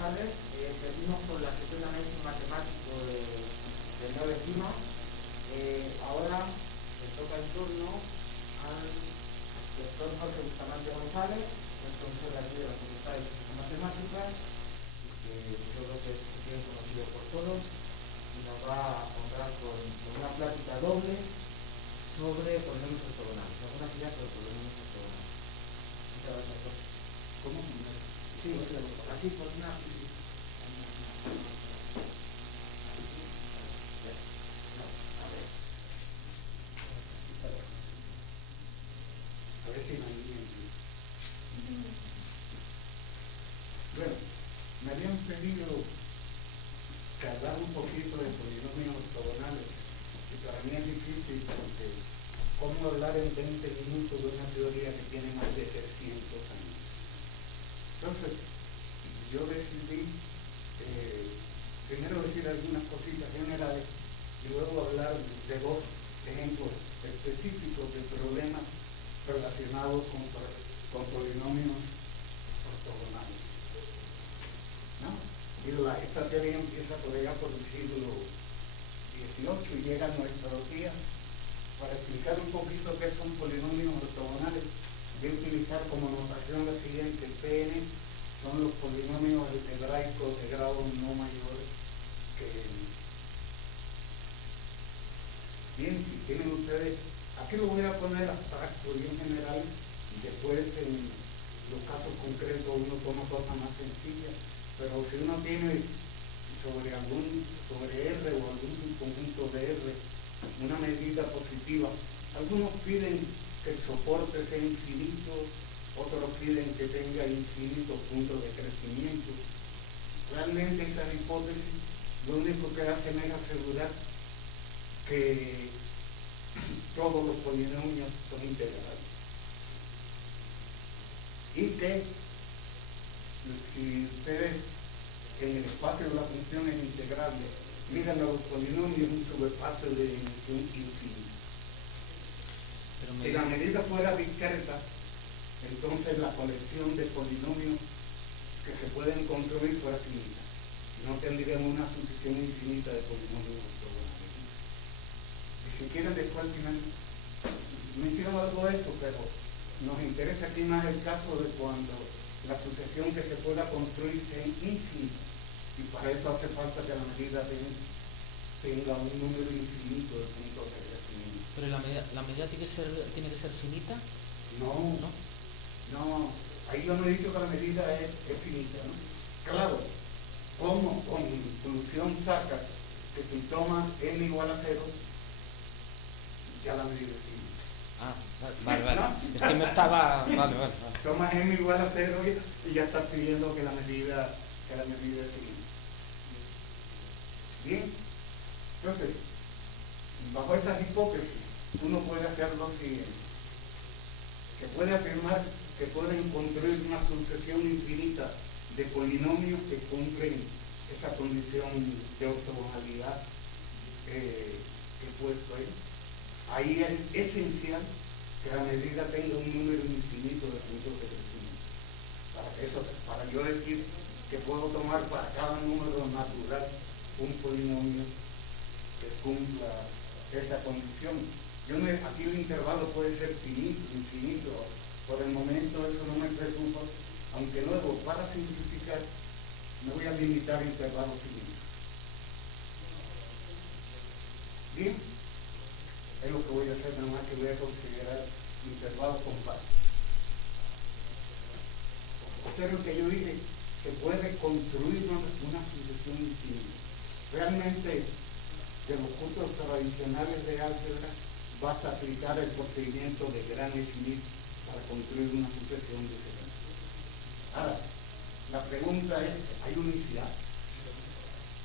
González. Seguimos con la sesión de análisis matemático del neoestima. Ahora le toca el turno al doctor Jorge Bustamante González, el profesor de aquí de la Facultad de Ciencias Matemáticas, que yo creo que es bien conocido por todos, y nos va a contar con una plática doble sobre polinomios ortogonales, algunas ideas sobre polinomios ortogonales. Muchas gracias, doctor. ¿Cómo? Sí, así por una... A ver si me entienden. Bueno, me habían pedido que hablara un poquito de polinomios ortogonales, y para mí es difícil porque cómo hablar en 20 minutos de una teoría que tiene más de 300 años. Entonces, yo decidí primero decir algunas cositas generales y luego hablar de dos ejemplos específicos de problemas relacionados con polinomios ortogonales, ¿no? Y esta teoría empieza por allá por el siglo XVIII y llega a nuestros días. Para explicar un poquito qué son polinomios ortogonales, voy a utilizar como notación la siguiente: Pn son los polinomios algebraicos de grado no mayor que n. Bien, si tienen ustedes, aquí lo voy a poner abstracto y en general, y después en los casos concretos uno toma cosas más sencillas, pero si uno tiene sobre R o algún conjunto de R una medida positiva, algunos piden que el soporte sea infinito, otros piden que tenga infinitos puntos de crecimiento. Realmente esta hipótesis lo único que hacen es asegurar que todos los polinomios son integrales y que si ustedes en el espacio de las funciones integrales miran a los polinomios un subespacio de dimensión infinita. Si la medida fuera discreta, entonces la colección de polinomios que se pueden construir fuera finita. No tendríamos una sucesión infinita de polinomios ortogonales. Y si quieren después al final menciono algo de eso, pero nos interesa aquí más el caso de cuando la sucesión que se pueda construir sea infinita, y para eso hace falta que la medida tenga un número infinito de puntos de crecimiento. Pero la medida tiene que ser finita. No, ahí yo no he dicho que la medida es finita, ¿no? Claro, como con inclusión saca que si tomas n igual a 0, ya la medida es finita. Ah, vale. ¿No? Es que me estaba... Vale. Tomas n igual a 0 y ya estás pidiendo que la medida es finita. Bien, entonces, bajo estas hipótesis, uno puede hacer lo siguiente: que puede afirmar que pueden construir una sucesión infinita de polinomios que cumplen esa condición de ortogonalidad que he puesto ahí. Ahí es esencial que la medida tenga un número infinito de puntos de crecimiento. Para yo decir que puedo tomar para cada número natural un polinomio que cumpla esa condición. Aquí el intervalo puede ser finito, infinito. Por el momento eso no me preocupa, aunque luego, para simplificar, me voy a limitar a intervalos finitos. Bien, es lo que voy a hacer, nada más que voy a considerar intervalos compactos. Observen que yo dije que puede construir una sucesión infinita. Realmente, de los cursos tradicionales de álgebra, basta aplicar el procedimiento de Gram-Schmidt para construir una sucesión de secuencias. Ahora, la pregunta es: ¿hay unicidad?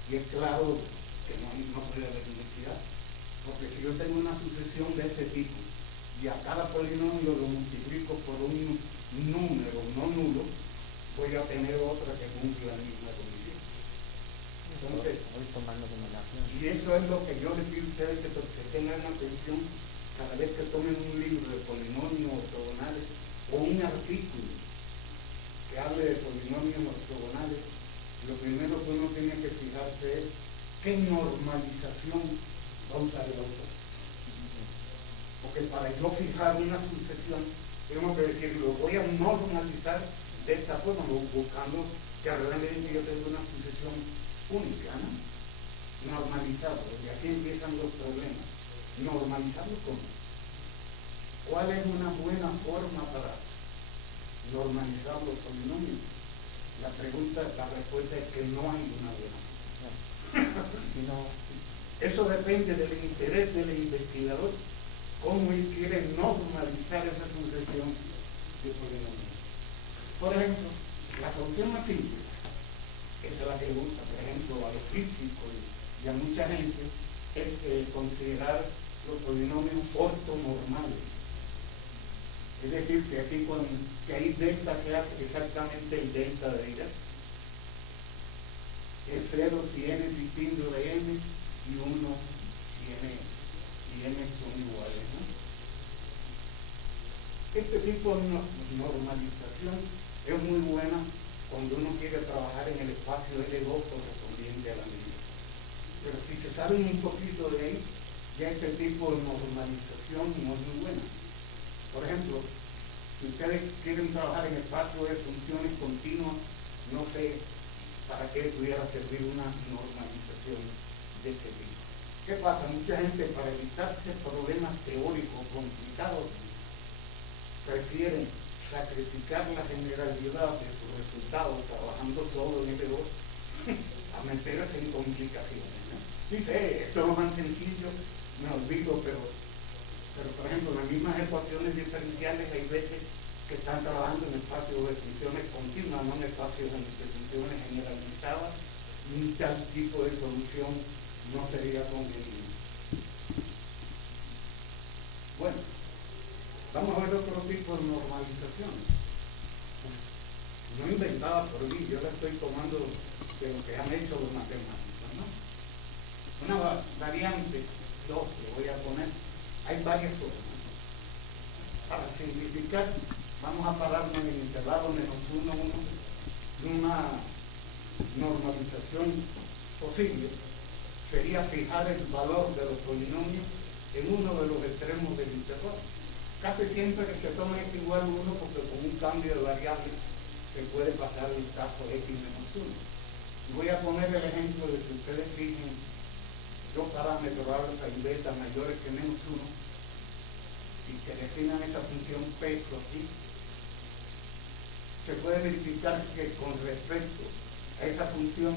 Y es claro que no puede haber unicidad, porque si yo tengo una sucesión de este tipo y a cada polinomio lo multiplico por un número no nulo, voy a tener otra que cumple la misma condición. Entonces, y eso es lo que yo les pido a ustedes que tengan atención cada vez que tomen un libro de polinomios ortogonales o un artículo que hable de polinomios ortogonales. Lo primero que uno tiene que fijarse es qué normalización va a usar el autor. Porque para yo fijar una sucesión, tengo que decir, lo voy a normalizar de esta forma, buscando que realmente yo tenga una sucesión única, ¿no? Normalizado, y aquí empiezan los problemas. ¿Normalizarlo cómo? ¿Cuál es una buena forma para normalizar los polinomios? La respuesta es que no hay una buena forma. Eso depende del interés del investigador, cómo él quiere normalizar esa sucesión de polinomios. Por ejemplo, la solución más simple, que es la que gusta, por ejemplo, a los físicos y a mucha gente, es considerar los polinomios ortonormales. Es decir, que aquí que hay delta se hace exactamente el delta de ella. Es 0 si n es distinto de n y 1 si n son iguales, ¿no? Este tipo de normalización es muy buena cuando uno quiere trabajar en el espacio L2 correspondiente a la medida. Pero si se salen un poquito de ahí, ya este tipo de normalización no es muy buena. Por ejemplo, si ustedes quieren trabajar en espacio de funciones continuas, no sé para qué pudiera servir una normalización de este tipo. ¿Qué pasa? Mucha gente, para evitarse problemas teóricos complicados, prefieren sacrificar la generalidad de sus resultados trabajando solo en L2 a meterse en complicaciones, ¿no? Dice, esto es lo más sencillo, me olvido, pero por ejemplo, en las mismas ecuaciones diferenciales hay veces que están trabajando en espacios de funciones continuas, no en espacios de funciones generalizadas, y tal tipo de solución no sería conveniente. Bueno, vamos a ver otro tipo de normalización. No inventada por mí, yo la estoy tomando de lo que han hecho los matemáticos, ¿no? Una variante 2 que voy a poner, hay varias formas. Para simplificar, vamos a pararnos en el intervalo -1, 1, y una normalización posible sería fijar el valor de los polinomios en uno de los extremos del intervalo. Casi siempre que se toma x igual a 1, porque con un cambio de variable se puede pasar el caso x menos 1. Y voy a poner el ejemplo de que ustedes fijen dos parámetros alfa y beta mayores que menos 1 y que definan esta función p aquí. Se puede verificar que con respecto a esa función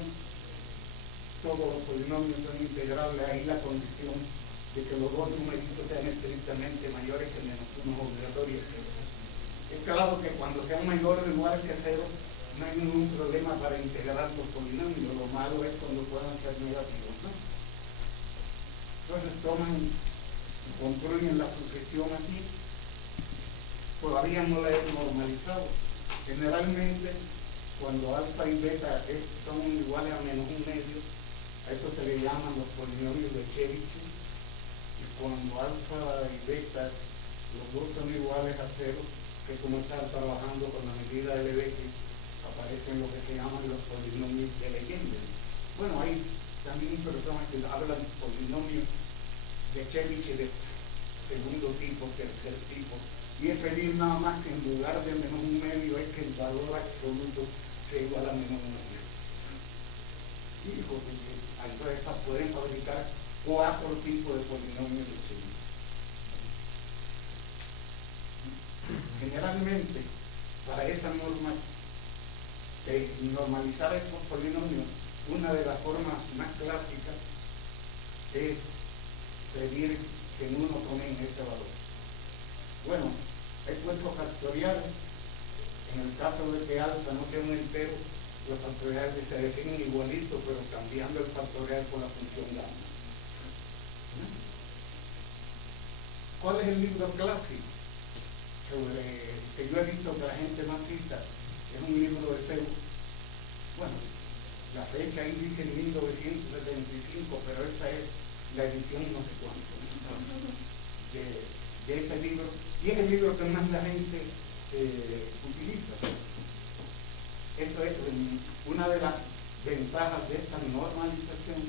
todos los polinomios son integrables. Ahí la condición de que los dos numeritos sean estrictamente mayores que menos 1 es obligatoria. Es claro que cuando sean mayores o iguales que 0 no hay ningún problema para integrar los polinomios. Lo malo es cuando puedan ser negativos, ¿no? Entonces toman y construyen la sucesión aquí. Todavía no la he normalizado. Generalmente, cuando alfa y beta son iguales a menos 1 medio, a eso se le llaman los polinomios de Chebyshев. Y cuando alfa y beta, los dos son iguales a 0, que como están trabajando con la medida de Lebesgue, aparecen lo que se llaman los polinomios de Legendre. Bueno, hay también personas que hablan de polinomios de Chebyshef de segundo tipo, tercer tipo, y es pedir nada más que en lugar de menos 1 medio es que el valor absoluto sea igual a menos 1 medio. Y entonces pueden fabricar 4 tipos de polinomios de Chebyshef. Generalmente, para esa norma, normalizar estos polinomios, una de las formas más clásicas es pedir que en uno tomen este valor. Bueno, he puesto factoriales. En el caso de que alfa no sea un entero, los factoriales se definen igualitos, pero cambiando el factorial por la función gamma. ¿Cuál es el libro clásico que yo he visto que la gente más cita? Es un libro de Peu. Bueno, la fecha ahí dice 1975, pero esta es la edición no sé cuánto de ese libro, y es el libro que más la gente utiliza. Esto es una de las ventajas de esta normalización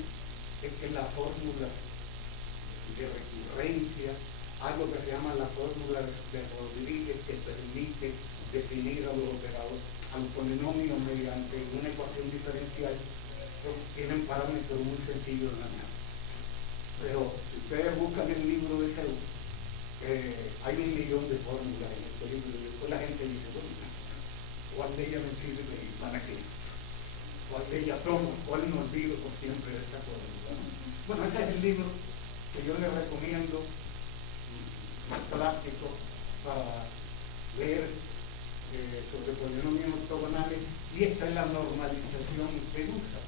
es que la fórmula de recurrencia, algo que se llama la fórmula de Rodríguez, que permite definir a los polinomios mediante una ecuación diferencial, tienen parámetros muy sencillos en la mente. Pero si ustedes buscan el libro de Zeus, hay 1 millón de fórmulas en este libro, y después la gente dice, bueno, ¿cuál de ellas me sirve y para qué? ¿Cuál de ellas tomo? ¿Cuál me olvido por siempre de esta fórmula? Bueno, ese es el libro que yo les recomiendo, más práctico, para leer sobre polinomios ortogonales, y esta es la normalización que usa.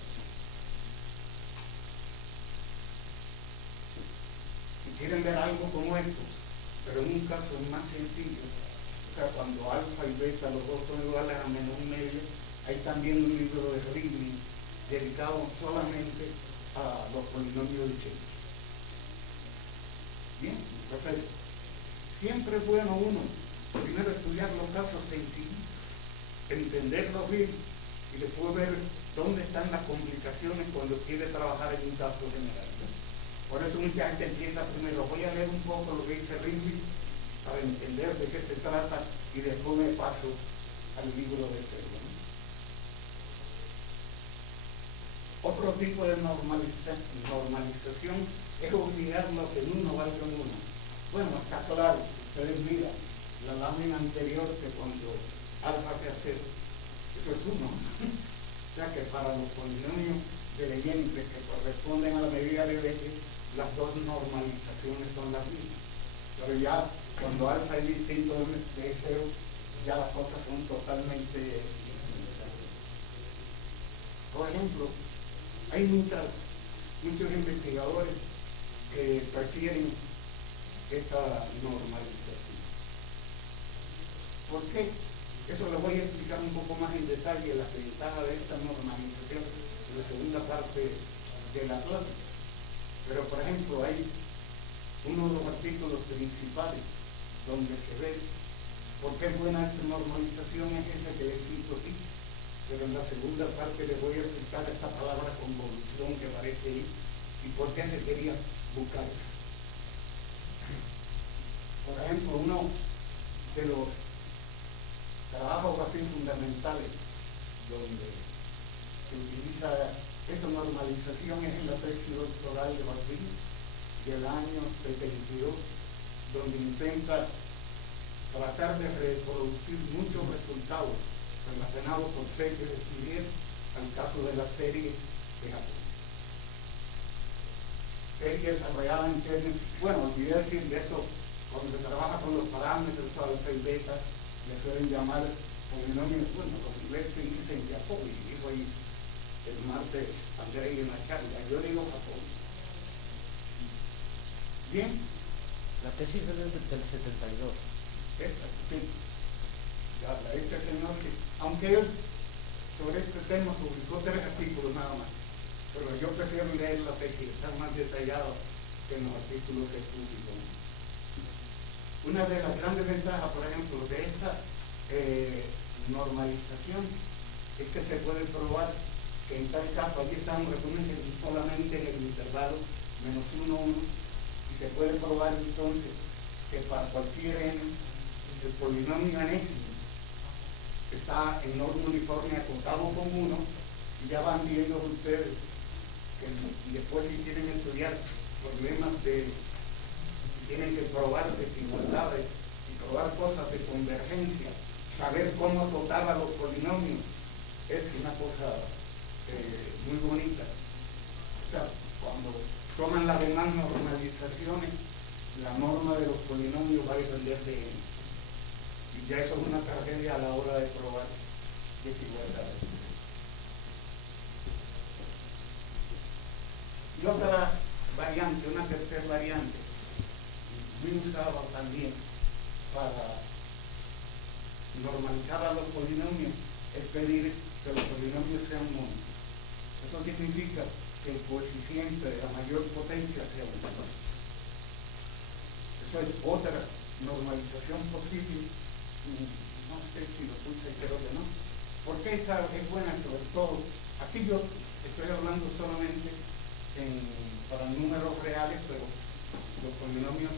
Si quieren ver algo como esto, pero en un caso más sencillo, o sea, cuando alfa y beta los dos son iguales a -1/2, hay también un libro de Rimini dedicado solamente a los polinomios de Chequers. Bien, entonces, siempre es bueno uno primero estudiar los casos sencillos, entenderlos bien y después ver dónde están las complicaciones cuando quiere trabajar en un caso general, ¿no? Por eso mucha gente empieza primero, voy a leer un poco lo que dice Rimini para entender de qué se trata y después me paso al libro de Zeus, ¿no? Otro tipo de normalización es obligarlo a que uno valga en uno. Bueno, está claro, ustedes miran la lámina anterior que cuando alfa se hace, eso es 1. O sea que para los polinomios de Legendre que corresponden a la medida de Bechet, las dos normalizaciones son las mismas. Pero ya cuando alfa es distinto de 0, ya las cosas son totalmente diferentes. Por ejemplo, hay muchos investigadores que prefieren esta normalización. ¿Por qué? Eso lo voy a explicar un poco más en detalle, la ventaja de esta normalización en la segunda parte de la clase. Pero, por ejemplo, hay uno de los artículos principales donde se ve por qué es buena esta normalización, es ese que les cito aquí. Pero en la segunda parte les voy a explicar esta palabra convolución que aparece ahí y por qué se quería buscar eso. Por ejemplo, uno de los trabajos así fundamentales donde se utiliza esta normalización es en la tesis doctoral de Martín del año 72, donde intenta tratar de reproducir muchos resultados relacionados con series de Fourier al caso de la serie de Japón. Serie desarrollada en términos, bueno, olvidé decir de eso, cuando se trabaja con los parámetros alfa y beta, le suelen llamar polinomios, bueno, los ingleses dicen Japón, y dijo ahí el martes André en la charla, yo digo Japón. Bien. La tesis del 72. Esta, sí. Este señor, aunque él sobre este tema publicó 3 artículos nada más, pero yo prefiero leer la tesis, está más detallado que en los artículos que publicó. Una de las grandes ventajas, por ejemplo, de esta normalización es que se puede probar que en tal caso, aquí estamos solamente en el intervalo -1, 1, y se puede probar entonces que para cualquier n, el polinomio enésimo está en orden uniforme acotado con 1, y ya van viendo ustedes que, y después si quieren estudiar problemas tienen que probar desigualdades y probar cosas de convergencia, saber cómo acotar a los polinomios, es una cosa muy bonita. O sea, cuando toman las demás normalizaciones, la norma de los polinomios va a depender de él. Y ya eso es una tragedia a la hora de probar desigualdades. Y otra variante, una tercera variante, muy usada también para normalizar a los polinomios, es pedir que los polinomios sean monos. Eso significa que el coeficiente de la mayor potencia sea 1. Eso es otra normalización posible. No sé si lo puse, creo que no. ¿Por qué esta es buena? Sobre todo Aquí yo estoy hablando solamente para números reales, pero los polinomios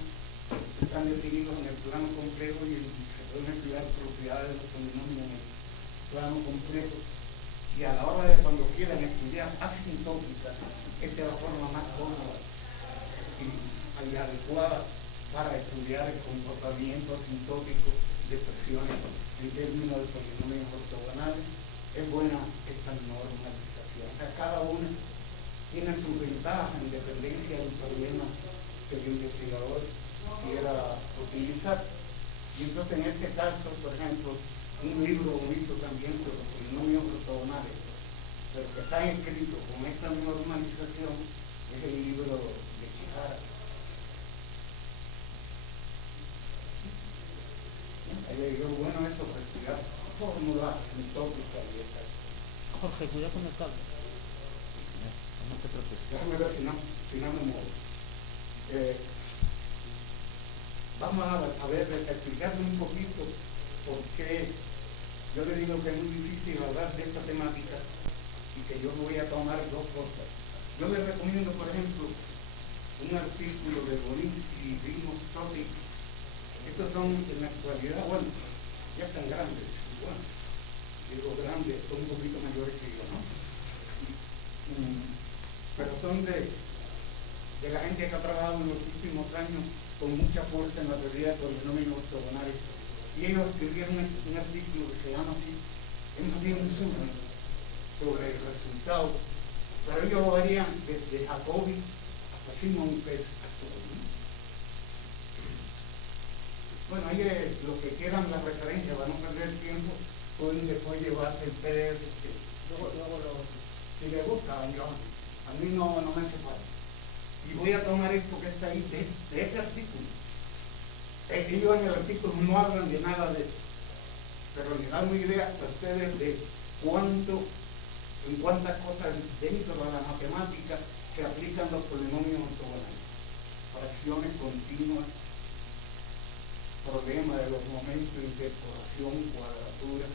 están definidos en el plano complejo y se pueden estudiar propiedades de los polinomios en el plano complejo. Y a la hora de cuando quieran estudiar asintótica, esta es la forma más cómoda y adecuada para estudiar el comportamiento asintótico de expresiones en términos de polinomios ortogonales. Es buena esta normalización. O sea, cada una tiene sus ventajas en dependencia del problema que el investigador quiera utilizar. Y entonces en este caso, por ejemplo, un libro bonito también sobre los polinomios ortogonales, pero que está escrito con esta normalización, es el libro de Chihara. Ahí le digo, bueno, eso para estudiar fórmulas asintóticas y estas. Jorge, cuidado con el cable. No te preocupes. Déjame ver si no me muevo. Vamos a ver, explicarle un poquito por qué yo le digo que es muy difícil hablar de esta temática y que yo voy a tomar dos cosas. Yo les recomiendo, por ejemplo, un artículo de Bolinski y Dimos Topic. Estos son en la actualidad, bueno, ya están grandes, bueno, digo grandes, son un poquito mayores que yo, ¿no? Pero son de la gente que ha trabajado en los últimos años con mucha fuerza en la teoría de polinomios ortogonales. Y ellos escribieron un artículo que se llama así, es más bien un resumen sobre el resultado, pero ellos lo harían desde Jacobi hasta Simon Peirce. Bueno, ahí los que quieran la referencia, para no perder tiempo, pueden después llevarse el PDF. Si les gusta, a mí no me hace falta. Y voy a tomar esto que está ahí, de ese artículo. Ellos en el artículo no hablan de nada de eso, pero les dan una idea a ustedes de en cuántas cosas dentro de la matemática se aplican los polinomios ortogonales. Fracciones continuas, problemas de los momentos, interpolación, cuadratura,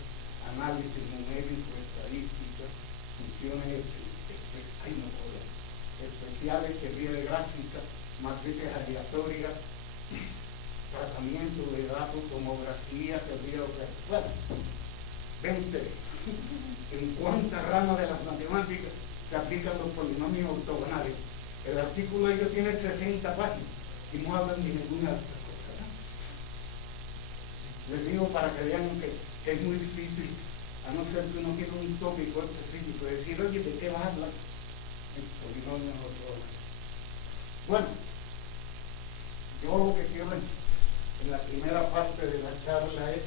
análisis numérico, estadística, funciones especiales, teoría de gráfica, matrices aleatorias, tratamiento de datos, tomografía, teoría operacional. Ven ustedes, en cuántas ramas de las matemáticas se aplican los polinomios ortogonales. El artículo de ellos tiene 60 páginas y no hablan de ninguna de estas cosas, ¿no? Les digo para que vean que es muy difícil, a no ser que uno quiera un tópico específico, decir, oye, ¿de qué vas a hablar? En polinomios ortogonales. Bueno, yo lo que quiero en la primera parte de la charla es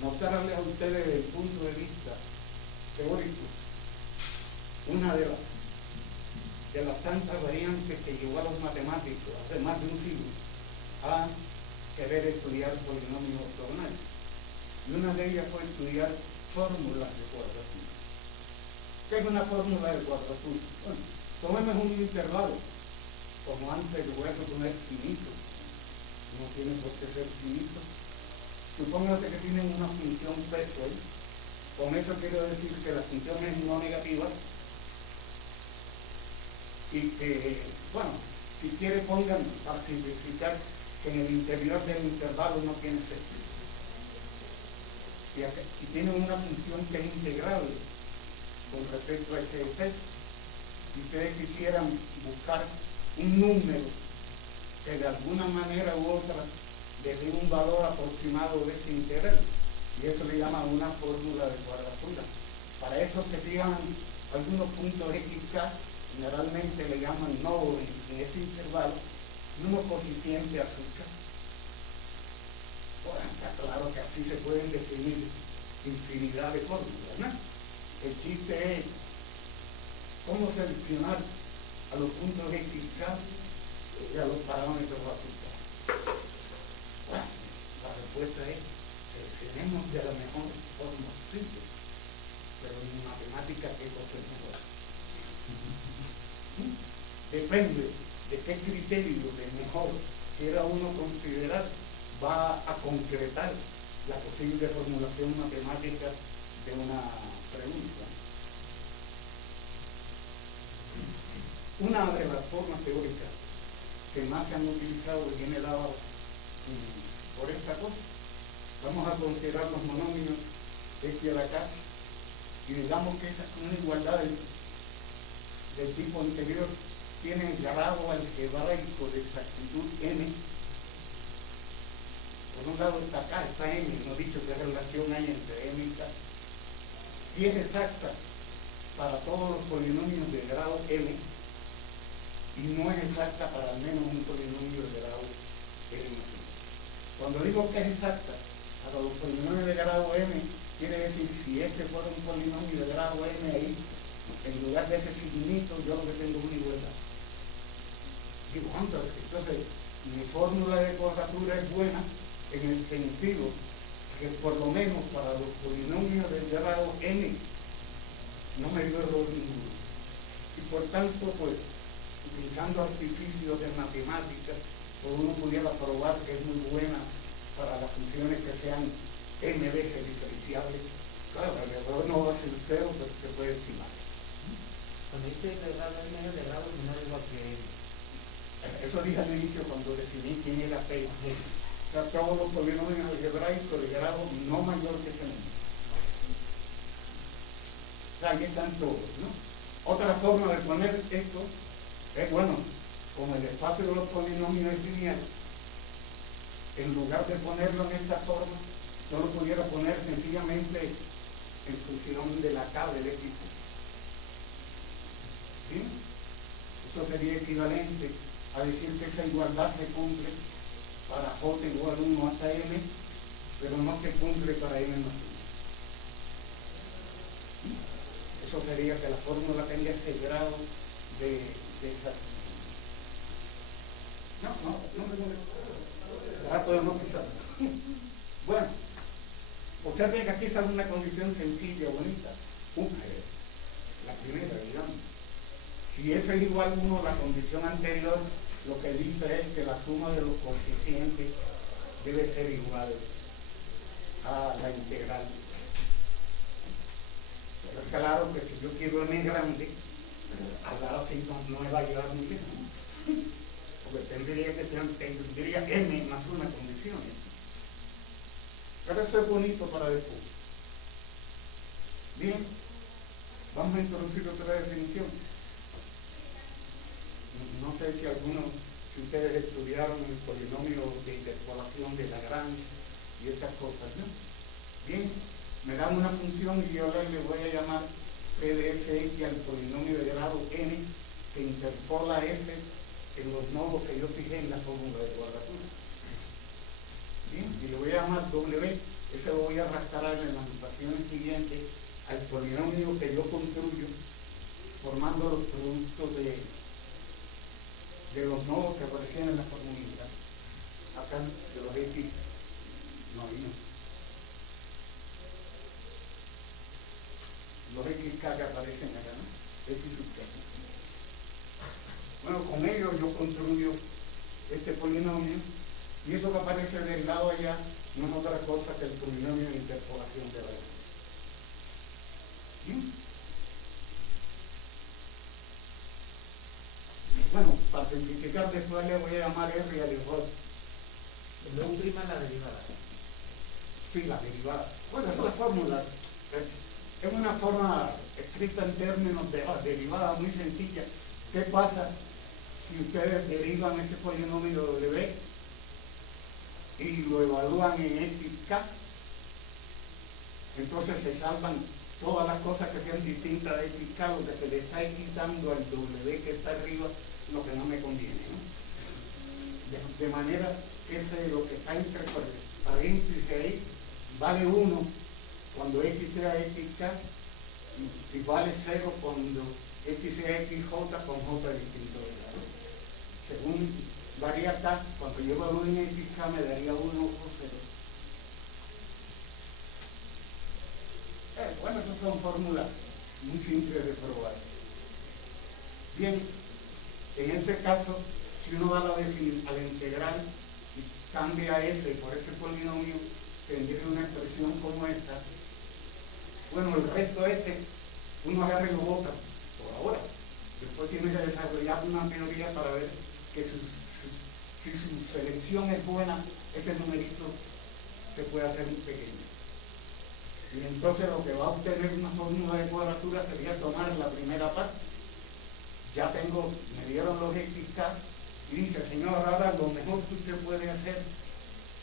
mostrarles a ustedes desde el punto de vista teórico una de las tantas variantes que llevó a los matemáticos hace más de un siglo a querer estudiar polinomios ortogonales. Y una de ellas fue estudiar fórmulas de cuadratura. ¿Qué es una fórmula de cuadratura? Bueno, tomemos un intervalo, como antes le voy a suponer finito, no tiene por qué ser finito. Supóngase que tienen una función peso ahí. Con eso quiero decir que la función es no negativa y que, bueno, si quiere pongan para simplificar que en el interior del intervalo no tiene sentido. Si tienen una función que es integral con respecto a ese efecto, si ustedes quisieran buscar un número que de alguna manera u otra les dé un valor aproximado de ese integral, y eso le llama una fórmula de cuadratura. Para eso se fijan algunos puntos xk, generalmente le llaman nodo en ese intervalo, y unos coeficientes azúcar. Bueno, está claro que así se pueden definir infinidad de fórmulas, ¿no? El chiste es cómo seleccionar a los puntos xk y a los parámetros azúcar. Bueno, la respuesta es seleccionemos de la mejor forma posible, pero en matemática qué cosa es mejor. Depende de qué criterio de mejor quiera uno considerar, va a concretar la posible formulación matemática de una pregunta. Una de las formas teóricas que más se han utilizado y viene dada por esta cosa, vamos a considerar los monomios x a la k y digamos que esa es una igualdad del tipo anterior, tiene grado algebraico de exactitud m. Por un lado está K, está M, no he dicho qué relación hay entre M y K. Y es exacta para todos los polinomios de grado M y no es exacta para al menos un polinomio de grado M. Cuando digo que es exacta para los polinomios de grado M, quiere decir si este fuera un polinomio de grado M ahí, en lugar de ese signito, yo lo que tengo es una igualdad. Digo, entonces mi fórmula de cuadratura es buena en el sentido que por lo menos para los polinomios del grado n no me dio error ninguno. Y por tanto, pues, utilizando artificios de matemáticas, pues uno pudiera probar que es muy buena para las funciones que sean n veces diferenciables. Claro, el error no va a ser cero, pero se puede estimar. Cuando dice de grado n, de grado menor o igual que n. Eso dije al inicio cuando definí quién era P. O sea, todos los polinomios algebraicos de grado no mayor que ese número. O sea, aquí están todos, ¿no? Otra forma de poner esto es, bueno, como el espacio de los polinomios es lineal, en lugar de ponerlo en esta forma, yo lo pudiera poner sencillamente en función de la K del X. ¿Sí? Esto sería equivalente a decir que esa igualdad se cumple para j igual 1 hasta m, pero no se cumple para m más 1. Eso sería que la fórmula tenga ese grado de exactitud. Ahora podemos empezar. Bueno, usted ve que aquí sale una condición sencilla, bonita. La primera, digamos. Si f es igual a 1, la condición anterior lo que dice es que la suma de los coeficientes debe ser igual a la integral. Pero es claro que si yo quiero m grande, hablar así no me va a llevar muy bien, ¿no? Porque tendría m más una condición. Pero eso es bonito para después. Bien, vamos a introducir otra definición. No sé si ustedes estudiaron el polinomio de interpolación de Lagrange y estas cosas, ¿no? Bien, me dan una función y yo le voy a llamar P de fx al polinomio de grado n que interpola f en los nodos que yo fijé en la fórmula de cuadratura. Bien, y le voy a llamar w, ese lo voy a arrastrar en las notaciones siguientes al polinomio que yo construyo formando los productos de los nodos que aparecían en la formulita. Acá, de los x, no, ahí no. Los xk que aparecen acá, ¿no? X sub k. Bueno, con ello yo construyo este polinomio y eso que aparece del lado allá no es otra cosa que el polinomio de interpolación de la Lagrange. ¿Sí? Bueno, para simplificar después le voy a llamar R al igual. Luego prima la derivada. Sí, la derivada. Bueno, esa es la fórmula. Es una forma escrita en términos de derivada muy sencilla. ¿Qué pasa si ustedes derivan este polinomio W y lo evalúan en xk? Entonces se salvan todas las cosas que sean distintas de xk, lo que se le está quitando al W que está arriba, lo que no me conviene, ¿no? De manera que ese, lo que está entre paréntesis ahí vale 1 cuando x sea xk y vale 0 cuando x sea xj con j distinto de grado. Según varía k, cuando yo evalúo en xk me daría 1 o 0. Bueno, esas son fórmulas muy simples de probar. Bien, en ese caso, si uno va a la integral y cambia f por ese polinomio, tendría una expresión como esta, Bueno, el resto uno agarra y lo bota por ahora. Después tiene que desarrollar una teoría para ver que si su selección es buena, ese numerito se puede hacer muy pequeño. Y entonces lo que va a obtener una fórmula de cuadratura sería tomar la primera parte. Ya me dieron los XK y dice, señor, ahora lo mejor que usted puede hacer,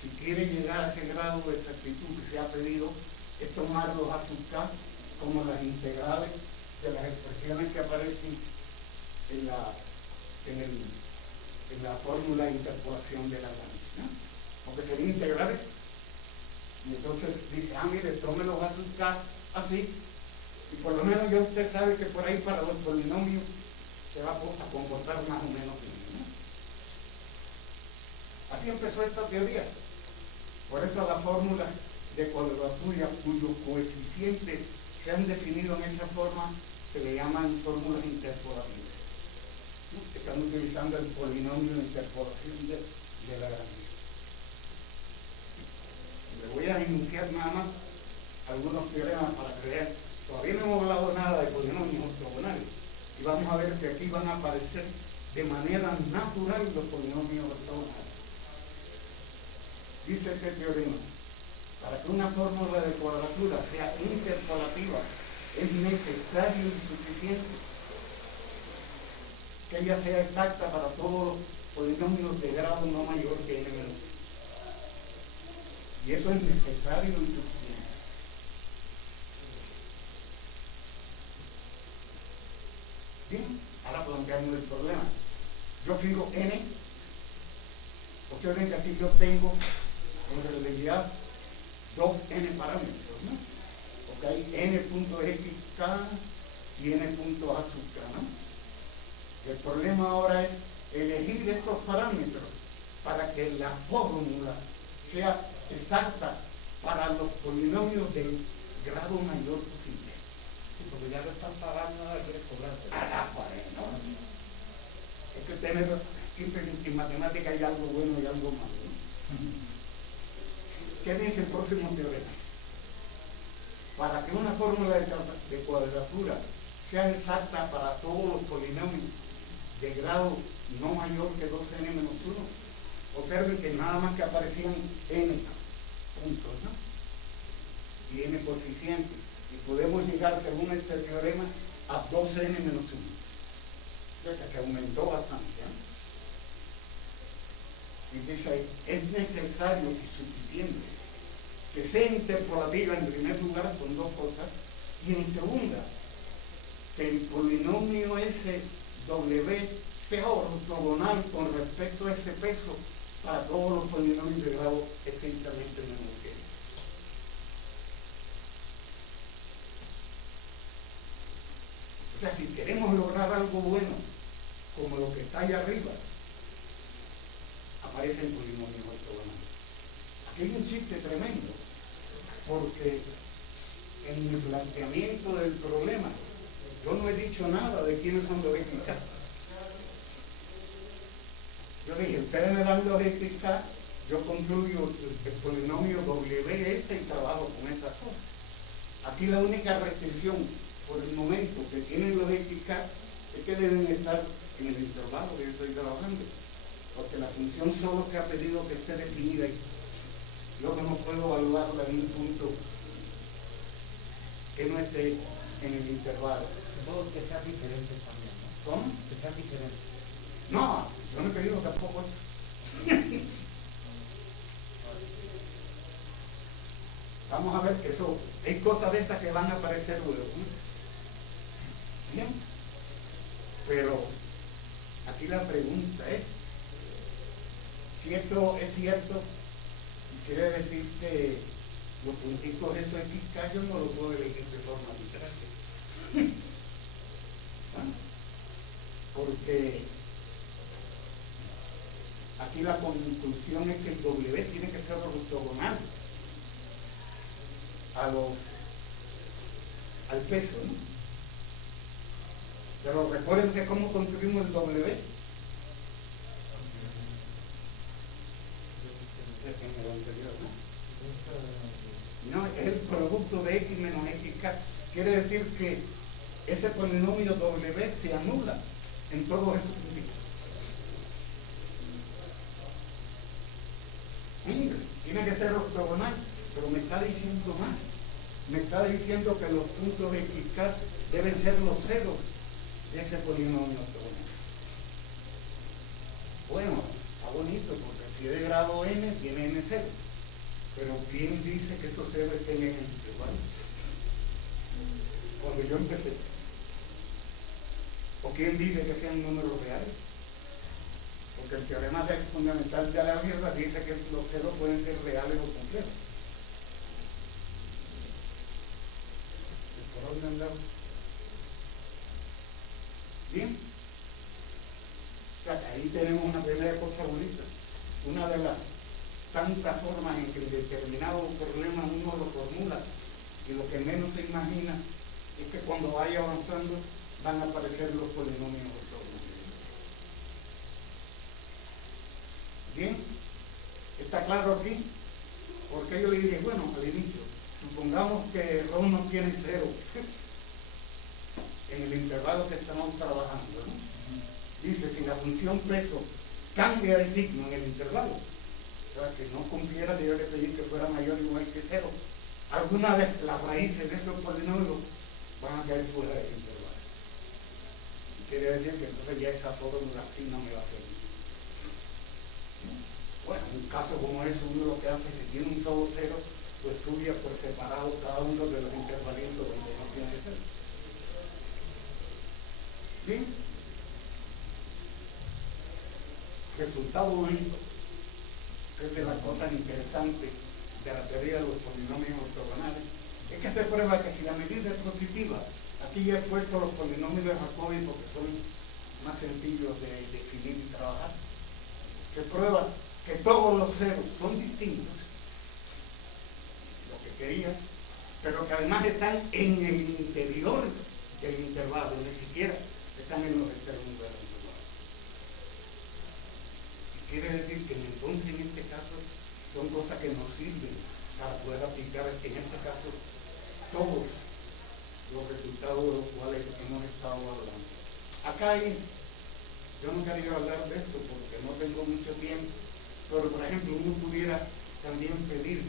si quiere llegar a ese grado de exactitud que se ha pedido, es tomar los A sub K como las integrales de las expresiones que aparecen en la fórmula de interpolación de la Lagrange, ¿no? Porque serían integrales. Y entonces dice, mire, tome los A sub K así, y por lo menos ya usted sabe que por ahí para los polinomios se va a comportar más o menos bien, ¿no? Así empezó esta teoría. Por eso la fórmula de cuadratura cuyos coeficientes se han definido en esta forma se le llaman fórmulas interpolativas. Están utilizando el polinomio de interpolación de Lagrange. Le voy a enunciar nada más algunos teoremas para creer. Todavía no hemos hablado nada de polinomios ortogonales. Y vamos a ver que aquí van a aparecer de manera natural los polinomios ortogonales. Dice este teorema, para que una fórmula de cuadratura sea interpolativa, es necesario y suficiente que ella sea exacta para todos los polinomios de grado no mayor que n menos 1. Y eso es necesario y suficiente. Bien, ahora planteamos el problema. Yo fijo n, observen que aquí yo tengo en realidad dos n parámetros, ¿no? Ok, n.xk y n.a sub k, ¿no? El problema ahora es elegir estos parámetros para que la fórmula sea exacta para los polinomios del grado mayor posible. Sí, porque ya lo están pagando, ahora quieres cobrarte. A la pared, ¿no? Es que tener siempre en matemática hay algo bueno y algo malo, ¿no? ¿Qué dice el próximo teorema? Para que una fórmula de cuadratura sea exacta para todos los polinomios de grado no mayor que 2n menos 1, observen que nada más que aparecían n puntos, ¿no? Y n coeficientes. Y podemos llegar, según este teorema, a 2n menos 1. O sea que se aumentó bastante, ¿eh? Y dice ahí, es necesario y suficiente que sea interpolativa en primer lugar con dos cosas, y en segunda, que el polinomio ese W sea ortogonal con respecto a ese peso para todos los polinomios de grado estrictamente menor que n. O sea, si queremos lograr algo bueno, como lo que está allá arriba, aparecen polinomios ortogonales. Aquí hay un chiste tremendo, porque en mi planteamiento del problema, yo no he dicho nada de quiénes son los XK. Yo dije, ustedes me dan los XK, yo construyo el polinomio WS y trabajo con esas cosas. Aquí la única restricción por el momento que tienen los XK es que deben estar en el intervalo que yo estoy trabajando, porque la función solo se ha pedido que esté definida ahí. Yo no puedo evaluarla en un punto que no esté en el intervalo. Supongo que sea diferente también, ¿no? ¿Cómo? Que sea diferente. No, yo no he pedido tampoco eso. Vamos a ver que eso, hay cosas de estas que van a aparecer luego, ¿no? Bien, pero aquí la pregunta es, si esto es cierto, quiere decir que los punticos esos XK yo no los puedo elegir de forma diferente. ¿Ah? Porque aquí la conclusión es que el W tiene que ser ortogonal al peso, ¿no? Pero recuérdense cómo construimos el W. En el anterior, ¿no? No, es el producto producto de x menos xk. Quiere decir que ese polinomio w se anula en todos esos puntitos. Tiene que ser ortogonal, pero me está diciendo más. Me está diciendo que los puntos xk deben ser los ceros de ese polinomio ortogonal. Bueno, está bonito, porque si es de grado n, tiene n cero. Pero ¿quién dice que esos ceros estén en el intervalo? Cuando yo empecé. ¿O quién dice que sean números reales? Porque el teorema fundamental de la álgebra dice que los ceros pueden ser reales o complejos. ¿Por dónde andamos? Bien. O sea, ahí tenemos una primera cosa bonita. Una de las tantas formas en que el determinado problema uno lo formula, y lo que menos se imagina es que cuando vaya avanzando van a aparecer los polinomios ortogonales. Bien, ¿está claro aquí? Porque yo le dije, bueno, al inicio, supongamos que ρ no tiene cero en el intervalo que estamos trabajando, ¿no? Dice, si la función peso cambia de signo en el intervalo, o sea, que no cumpliera, yo le pedí que fuera mayor o igual que cero, alguna vez las raíces de esos polinomios van a caer fuera del intervalo. Quiere decir que entonces ya esa fórmula así no me va a servir. Bueno, en un caso como ese, uno lo que hace, si tiene un solo cero, pues estudia por separado cada uno de los intervalitos donde no tiene cero. ¿Bien? Resultado único, que es de las cosas interesantes de la teoría de los polinomios ortogonales, es que se prueba que si la medida es positiva, aquí ya he puesto los polinomios de Jacobi porque son más sencillos de definir y trabajar, se prueba que todos los ceros son distintos, lo que quería, pero que además están en el interior del intervalo, ni siquiera están en los extremos del intervalo. Y quiere decir que entonces en este caso son cosas que nos sirven para poder aplicar en este caso todos los resultados de los cuales hemos estado hablando. Acá yo no quería hablar de esto porque no tengo mucho tiempo, pero por ejemplo uno pudiera también pedir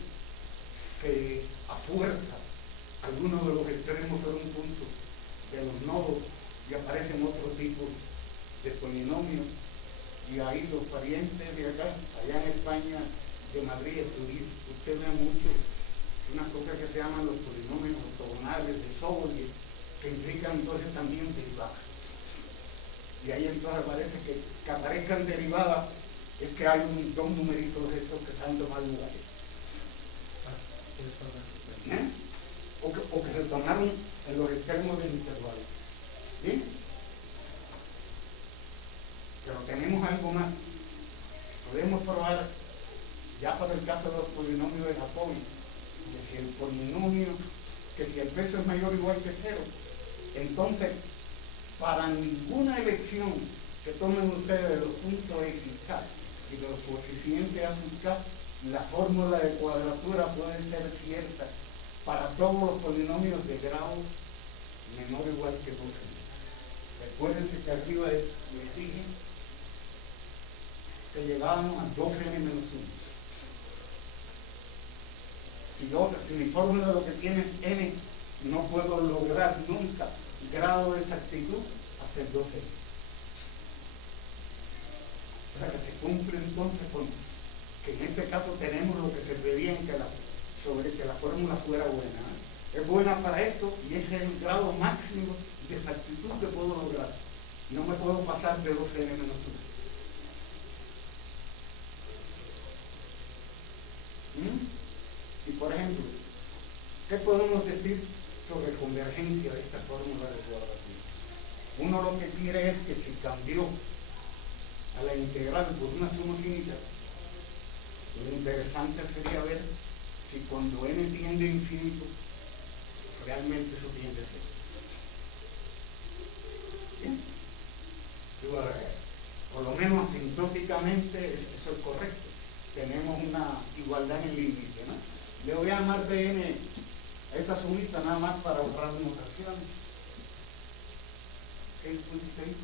que a fuerza algunos de los extremos fueron un punto de los nodos y aparecen otro tipo de polinomios, y ahí los parientes de acá, allá en España, de Madrid, usted ve mucho unas cosas que se llaman los polinomios ortogonales de Sobolev, que implican entonces también derivadas. Y ahí entonces parece que aparezcan derivadas es que hay dos numeritos de estos que se han tomado lugares. O que se tomaron en los extremos del intervalo. ¿Sí? Pero tenemos algo más. Podemos probar, ya para el caso de los polinomios de Jacobi, que si el polinomio, que si el peso es mayor o igual que cero, entonces, para ninguna elección que tomen ustedes de los puntos x y k y de los coeficientes a sub k, la fórmula de cuadratura puede ser cierta para todos los polinomios de grado menor o igual que 12. Recuérdense que arriba les dije que llegábamos a 12n menos 1. Si mi fórmula lo que tiene es n, no puedo lograr nunca grado de exactitud hasta el 12. O sea que se cumple entonces con que en este caso tenemos lo que se pedía en sobre que la fórmula fuera buena. Es buena para esto y ese es el grado máximo de exactitud que puedo lograr. No me puedo pasar de 12n menos 1. Y por ejemplo, ¿qué podemos decir sobre convergencia de esta fórmula de cuadratura? Uno lo que quiere es que si cambió a la integral por una suma finita, lo interesante sería ver si cuando n tiende a infinito, realmente eso tiende a ser. ¿Bien? Por lo menos asintóticamente eso es correcto. Tenemos una igualdad en el límite, ¿no? Le voy a llamar Bn a esa sumita nada más para ahorrar notaciones. ¿Qué pusiste ahí?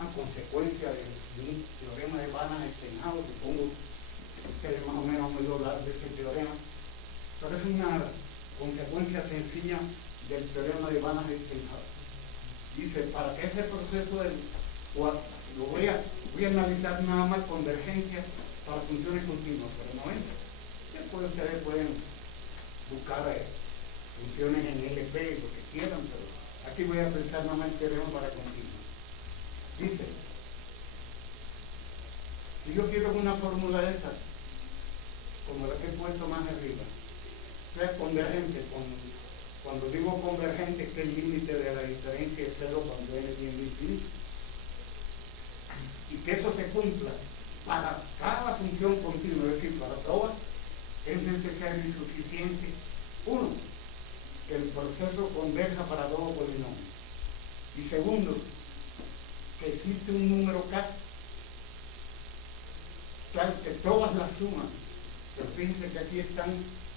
A consecuencia de un teorema de Banach-Eisenhower, supongo que ustedes más o menos han oído hablar de ese teorema, pero es una consecuencia sencilla del teorema de Banach-Eisenhower. Dice, para que ese proceso voy a analizar nada más convergencia para funciones continuas, pero no entra. Después ustedes pueden buscar funciones en LP, lo que quieran, pero aquí voy a pensar nada más el teorema para continuas. Dice, si yo quiero una fórmula de esa, como la que he puesto más arriba, sea convergente, cuando digo convergente, que el límite de la diferencia es 0 cuando n tiende a infinito, y que eso se cumpla para cada función continua, es decir, para todas, es necesario y suficiente, uno, que el proceso converja para todo polinomio, y segundo, que existe un número K, que todas las sumas, pero fíjense que aquí están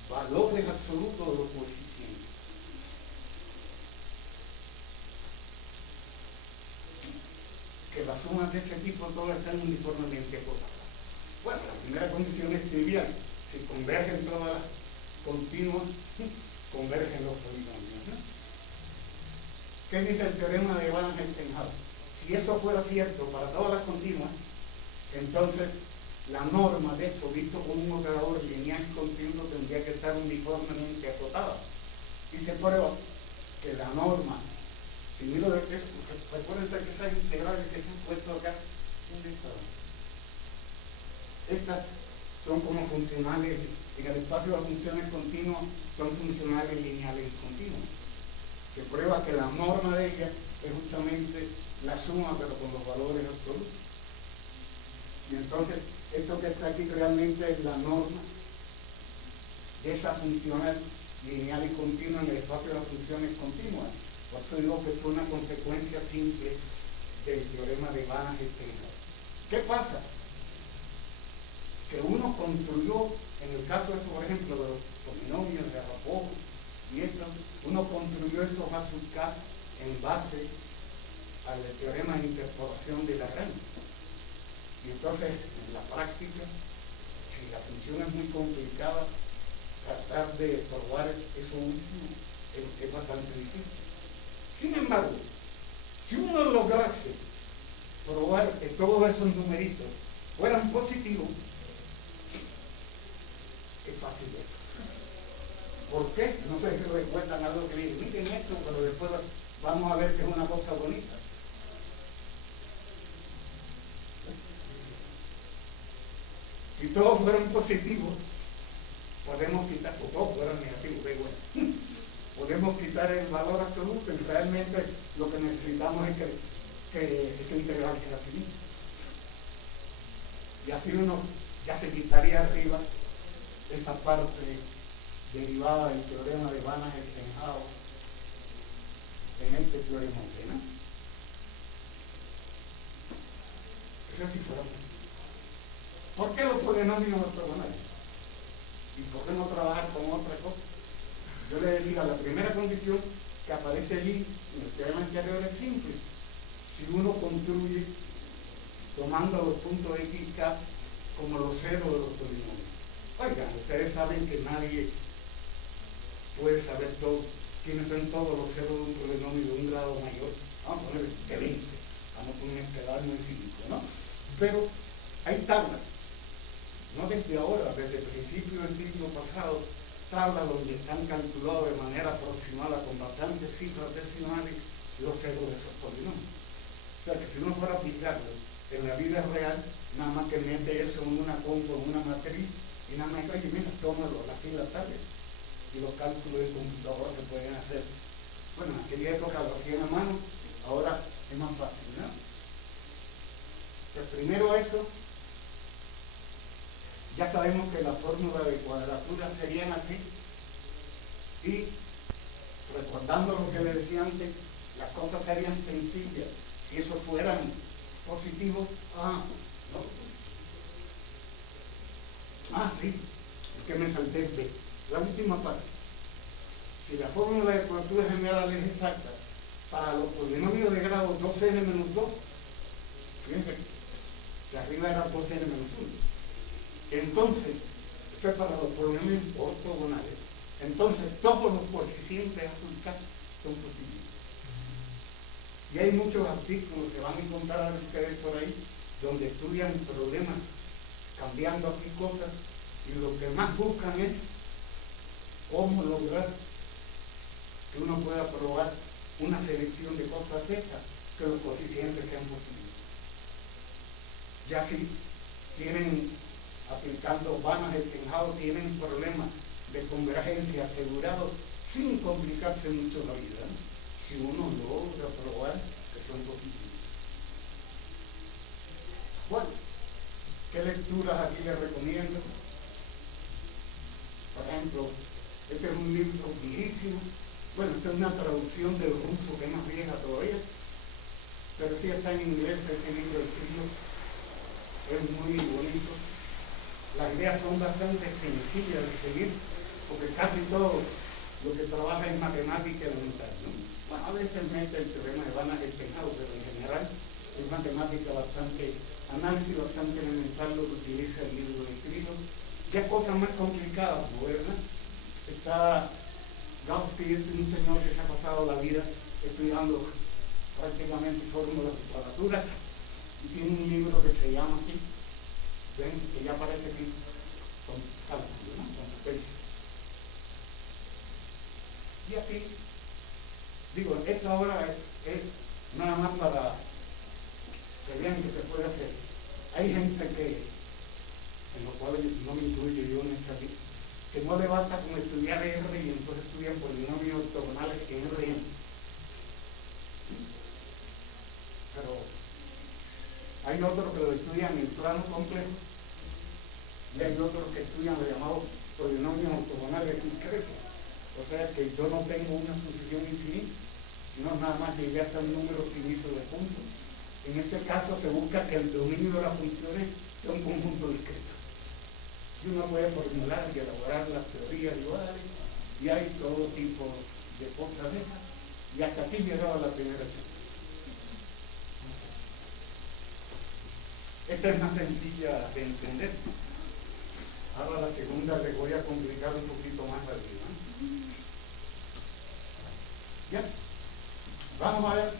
valores absolutos de los coeficientes. Que las sumas de este tipo todas están uniformemente acotadas. Bueno, la primera condición es trivial. Si convergen todas las continuas, convergen los polinomios, ¿no? ¿Qué dice el teorema de Banach-Eisenhower? Si eso fuera cierto para todas las continuas, entonces la norma de esto, visto como un operador lineal continuo, tendría que estar uniformemente acotada. Y se prueba que la norma, si miro de esto, recuerden que esas integrales que se han puesto acá, ¿dónde están? Estas son como funcionales, en el espacio de las funciones continuas, son funcionales lineales continuas. Se prueba que la norma de ellas es justamente la suma, pero con los valores absolutos. Y entonces, esto que está aquí realmente es la norma de esa funcional lineal y continua en el espacio de las funciones continuas. Por eso digo que es una consecuencia simple del teorema de Banach-Eisenhower. ¿Qué pasa? Que uno construyó, en el caso de, por ejemplo, de los polinomios de Aharonov y esto, uno construyó estos A sub K en base al teorema de interpolación de Lagrange. Y entonces, en la práctica, si la función es muy complicada, tratar de probar eso último es bastante difícil. Sin embargo, si uno lograse probar que todos esos numeritos fueran positivos, es fácil eso. ¿Por qué? No sé si recuerdan algo que dije, miren esto, pero después vamos a ver que es una cosa bonita. Si todos fueran positivos, podemos quitar, o todos fueran negativos, da igual. Podemos quitar el valor absoluto y realmente lo que necesitamos es que esa integral sea finita. Y así uno ya se quitaría arriba esa parte derivada del teorema de Banach-Eisenhower en este teorema, ¿no? Eso sí fuera. ¿Por qué los polinomios ortogonales? ¿Y por qué no trabajar con otra cosa? Yo le decía, la primera condición que aparece allí en el teorema anterior es simple. Si uno construye tomando los puntos X y K como los ceros de los polinomios. Oigan, ustedes saben que nadie puede saber todo, quiénes son todos los ceros de un polinomio de un grado mayor. Vamos a poner de 20, vamos a poner este grado infinito, ¿no? Pero hay tablas, no desde ahora, desde el principio del siglo pasado, tablas donde están calculados de manera aproximada con bastantes cifras decimales los ceros de esos polinomios. O sea que si uno fuera a aplicarlo en la vida real, nada más que mete eso en una combo, en una matriz, y nada más que, oye, mira, tómalo, las filas tales, y los cálculos de computador se pueden hacer. Bueno, en aquella época lo hacían a mano, ahora es más fácil, ¿no? Pues primero esto, ya sabemos que la fórmula de cuadratura serían así, y recordando lo que le decía antes, las cosas serían sencillas. Si eso fueran positivos, sí, es que me salté B. La última parte. si la fórmula de cuadratura general es exacta para los polinomios de grado 2n menos 2, fíjense que arriba era 2n menos 1. Entonces, esto es para los polinomios ortogonales. Entonces, todos los coeficientes a su K son positivos. Y hay muchos artículos que van a encontrar a ustedes por ahí, donde estudian problemas cambiando aquí cosas, y lo que más buscan es cómo lograr que uno pueda probar una selección de cosas estas, que los coeficientes sean positivos. Ya si tienen, aplicando Banach-Estenhausen, tienen problemas de convergencia asegurados sin complicarse mucho la vida, ¿no? Si uno logra probar que son positivos. Bueno, ¿qué lecturas aquí les recomiendo? Por ejemplo, este es un libro viejísimo. Bueno, esta es una traducción del ruso que es más vieja todavía, pero sí está en inglés este libro escrito. Es muy bonito. Las ideas son bastante sencillas de seguir, porque casi todo lo que trabaja en matemática elemental, ¿no? Bueno, a veces mete el teorema de Banach-Estenhausen, pero en general es matemática bastante, análisis bastante elemental lo que utiliza el libro escrito. Ya cosas más complicadas, modernas, está Gauss, un señor que se ha pasado la vida estudiando prácticamente fórmulas de cuadratura, y tiene un libro que se llama así, ven, que ya aparece aquí con cálculo, ¿no? Con papel. Y aquí, digo, esto ahora es nada más para que vean que se puede hacer. Hay gente que, en lo cual no me incluyo yo en esta vida, que no le basta con estudiar R y entonces estudian polinomios ortogonales en Rn. Pero hay otros que lo estudian en plano complejo y hay otros que estudian los llamados polinomios ortogonales discretos. O sea que yo no tengo una sucesión infinita, sino nada más llegué hasta un número finito de puntos. En este caso se busca que el dominio de las funciones sea un conjunto discreto. Y uno puede formular y elaborar las teorías iguales, y hay todo tipo de cosas de esas. Y hasta aquí llegaba la primera sección. Esta es más sencilla de entender. Ahora la segunda les voy a complicar un poquito más arriba. Ya. Vamos a ver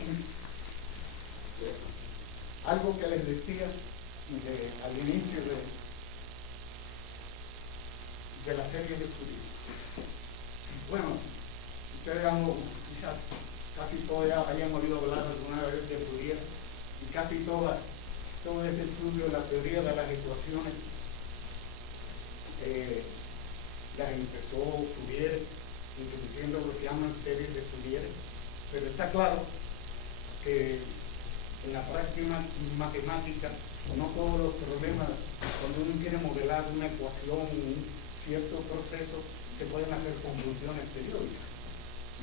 algo que les decía al inicio de la serie de estudios. Bueno, ustedes quizás casi todos ya hayan oído hablar alguna vez de Fourier, y casi todo este estudio de la teoría de las ecuaciones las empezó Fourier introduciendo lo que llaman series de Fourier, pero está claro que en la práctica matemática no todos los problemas, cuando uno quiere modelar una ecuación, un cierto proceso, se pueden hacer con funciones periódicas.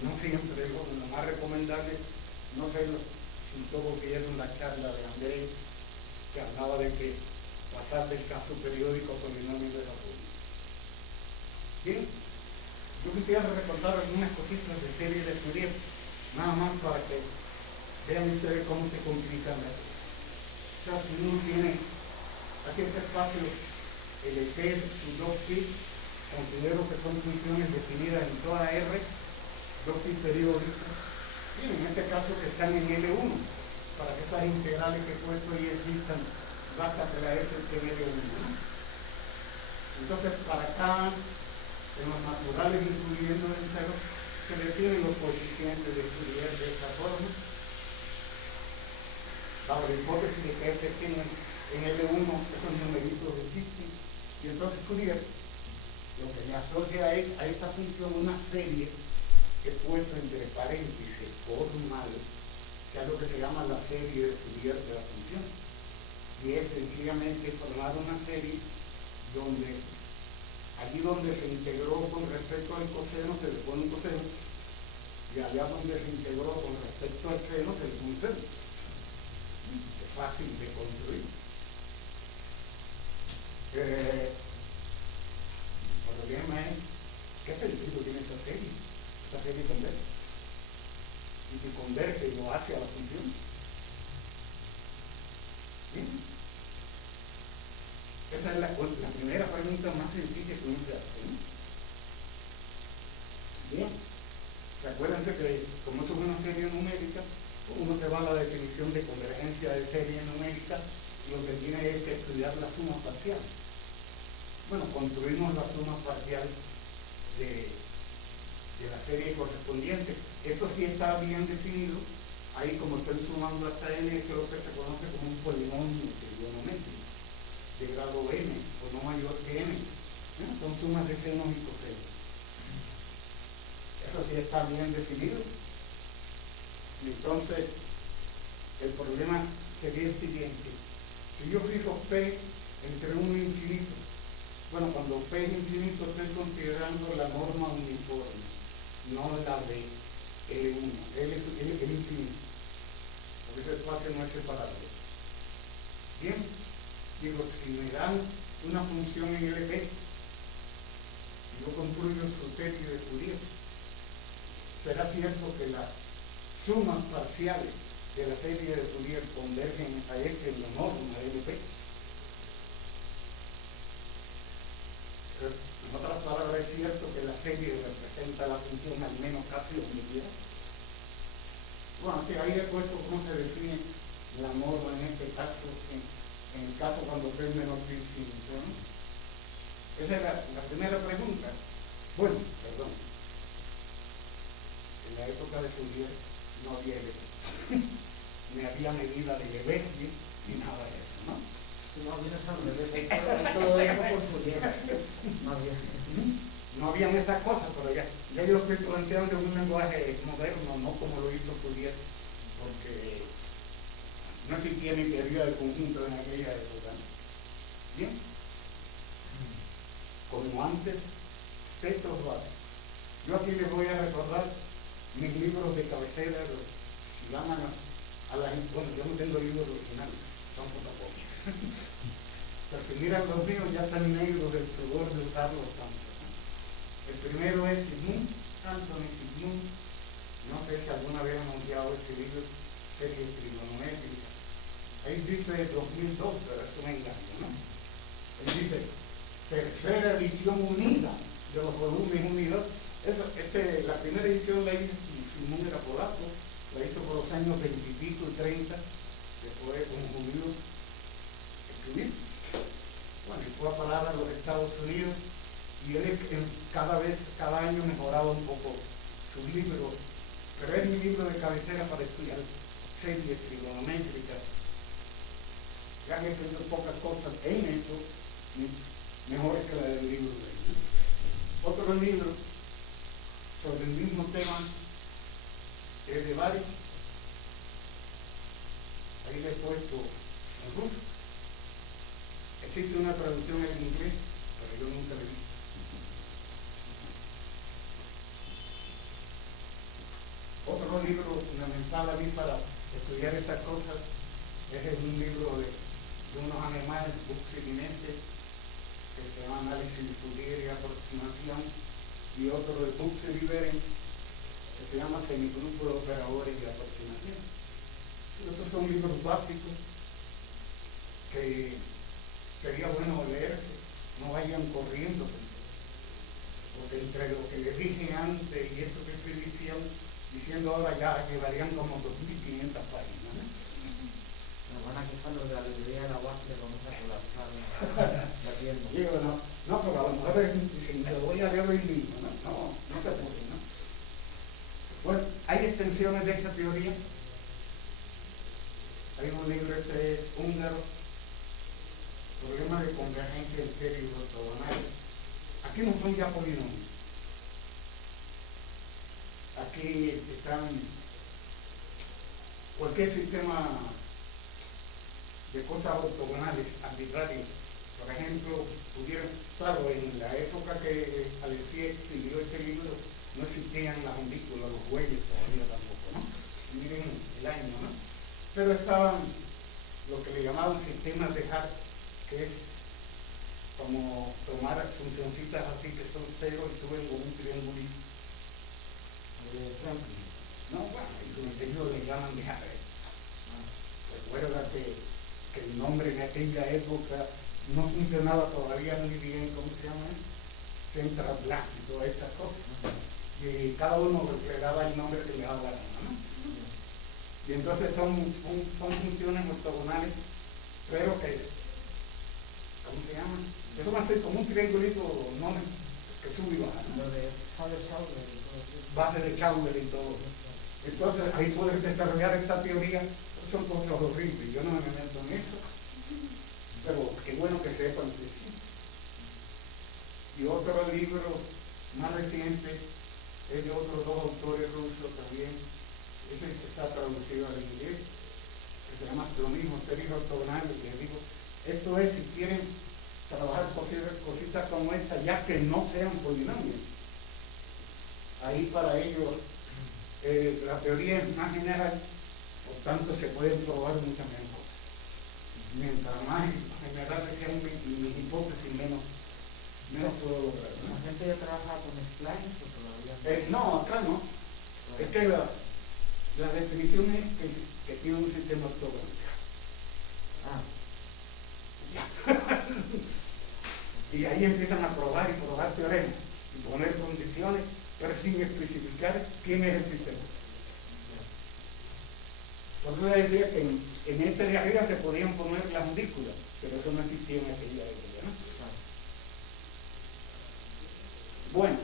No siempre, lo más recomendable, no sé si todos vieron la charla de Andrés, que hablaba de que pasar del caso periódico a polinomio de la forma. Bien, yo quisiera recordar algunas cositas de serie de Fourier, nada más para que vean ustedes cómo se complican las cosas. O sea, si uno tiene aquí este espacio, el ET, su 2π, considero que son funciones definidas en toda R, 2π periódicas, y en este caso que están en L1, para que estas integrales que he puesto ahí existan, basta que la S esté en L1, ¿no? Entonces, para acá, en los naturales, incluyendo el cero, se le tienen los coeficientes de Fourier de esta forma, bajo la hipótesis de que este tiene en L1 esos numeritos existen, y entonces Fourier lo que le asocia a esta función una serie que he puesto entre paréntesis formal, que es lo que se llama la serie de Fourier de la función, y es sencillamente formar una serie donde allí donde se integró con respecto al coseno se le pone un coseno, y allá donde se integró con respecto al seno se le pone un seno. Es fácil de construir. El problema es, ¿qué sentido tiene esta serie? Esta hacia la función. ¿Bien? Esa es la primera pregunta más sencilla que uno se hace, ¿no? Bien. Recuérdense que como esto es una serie numérica, uno se va a la definición de convergencia de serie numérica y lo que tiene es que estudiar la suma parcial. Bueno, construimos la suma parcial de la serie correspondiente. Esto sí está bien definido. Ahí, como estoy sumando hasta n, es lo que se conoce como un polinomio trigonométrico de grado n, o no mayor que n. ¿No? Son sumas de senos y cosenos. Eso sí está bien definido. Entonces, el problema sería el siguiente. Si yo fijo P entre 1 y infinito, bueno, cuando P es infinito estoy considerando la norma uniforme, no la de L1. L es infinito. Por eso el espacio no es separable. Bien, digo, si me dan una función en LP, yo construyo su serie de Fourier, será cierto que las sumas parciales de la serie de Fourier convergen a este en la norma LP. En otras palabras, es cierto que la serie representa la función al menos casi unitaria. Bueno, que ahí he puesto cómo se define la norma en este caso, en el caso cuando P es menor que infinito, ¿no? Esa es la primera pregunta. Bueno, perdón. En la época de Fourier no había LP. Ni había medida de Lebesgue ni nada de eso, ¿no? No había todo eso por Fourier. No habían esas cosas, pero ya yo lo estoy planteando en un lenguaje moderno, no como lo hizo Fourier, porque no existía ni teoría de conjunto en aquella época. Bien, como antes, textos básicos. Yo aquí les voy a recordar mis libros de cabecera, se llaman bueno, yo no tengo libros originales, son fotocopias. Pero si miran los míos ya están negros del sudor de usarlos tanto. El primero es Sigmund, Anthony Sigmund. No sé si alguna vez han anunciado este libro, serie trigonométrica. Ahí dice 2002, pero es un engaño, ¿no? Él dice, tercera edición unida de los volúmenes unidos. La primera edición la hizo Sigmund, era polaco, la hizo por los años 20 y pico y 30, después un judío escribir. Bueno, y fue a parar a los Estados Unidos y él cada año mejoraba un poco sus libros, pero es mi libro de cabecera para estudiar series trigonométricas. Ya que he escrito pocas cosas en eso, mejores que la del libro de él. Otro libro sobre el mismo tema es de Bari. Ahí le he puesto en ruso. Existe una traducción en inglés, pero yo nunca la he visto. Otro libro fundamental a mí para estudiar estas cosas es un libro de unos alemanes, Buchs-Eminente, que se llama Análisis de Fourier y Aproximación, y otro de Buchs-Liberen, que se llama Semigrupo de Operadores y Aproximación. Estos son libros básicos que sería bueno leer, no vayan corriendo, porque entre lo que les dije antes y esto que estoy diciendo ahora ya llevarían como 2.500 páginas, ¿no? Nos van a quejar los de la librería de la UAS que vamos a colapsar la tienda. Digo, no, pero a lo mejor lo voy a leer hoy mismo, ¿no? No se puede, ¿no? Bueno, hay extensiones de esta teoría. Hay un libro húngaro, Problema de convergencia en series ortogonales. Aquí no son ya polinomios. Aquí están cualquier sistema de cosas ortogonales arbitrarias. Por ejemplo, claro, en la época que Alessier escribió este libro no existían las ondículas, los bueyes todavía tampoco, ¿no? Miren el año, ¿no? Pero estaban lo que le llamaban sistemas de Hart, que es como tomar funcioncitas así que son cero y suben con un triangulito. Franklin. No, bueno, ellos le llaman de Jare. Recuerda que el nombre en aquella época no funcionaba todavía muy bien, ¿cómo se llama? Central Black y todas estas cosas. Y cada uno le daba el nombre que le daba la gana, ¿no? Y entonces son funciones ortogonales, pero que, ¿cómo se llama? Eso va a ser como un triangulito, no, que sube y baja, ¿no? Lo de Sauber y todo eso. Base de Chauvel y todo. Entonces ahí puedes desarrollar esta teoría. Son cosas horribles, yo no me meto en eso, pero qué bueno que sepan que sí. Y otro libro más reciente es de otros dos autores rusos también, ese está traducido al inglés, que se llama lo mismo, series ortogonales, les digo, esto es si quieren trabajar cositas como esta, ya que no sean polinomios. Ahí para ellos la teoría es más general, por tanto se pueden probar muchas menos cosas. Mientras más general sean mis hipótesis, menos puedo lograr, ¿no? ¿La gente ya trabaja con splines o todavía? No, acá no. Es que la definición es que tiene un sistema ortogonal. Y ahí empiezan a probar y probar teoremas y poner condiciones, pero sin especificar quién es el sistema. Por eso decía que en este de arriba se podían poner las moléculas, pero eso no existía en aquella época, ¿no? Bueno,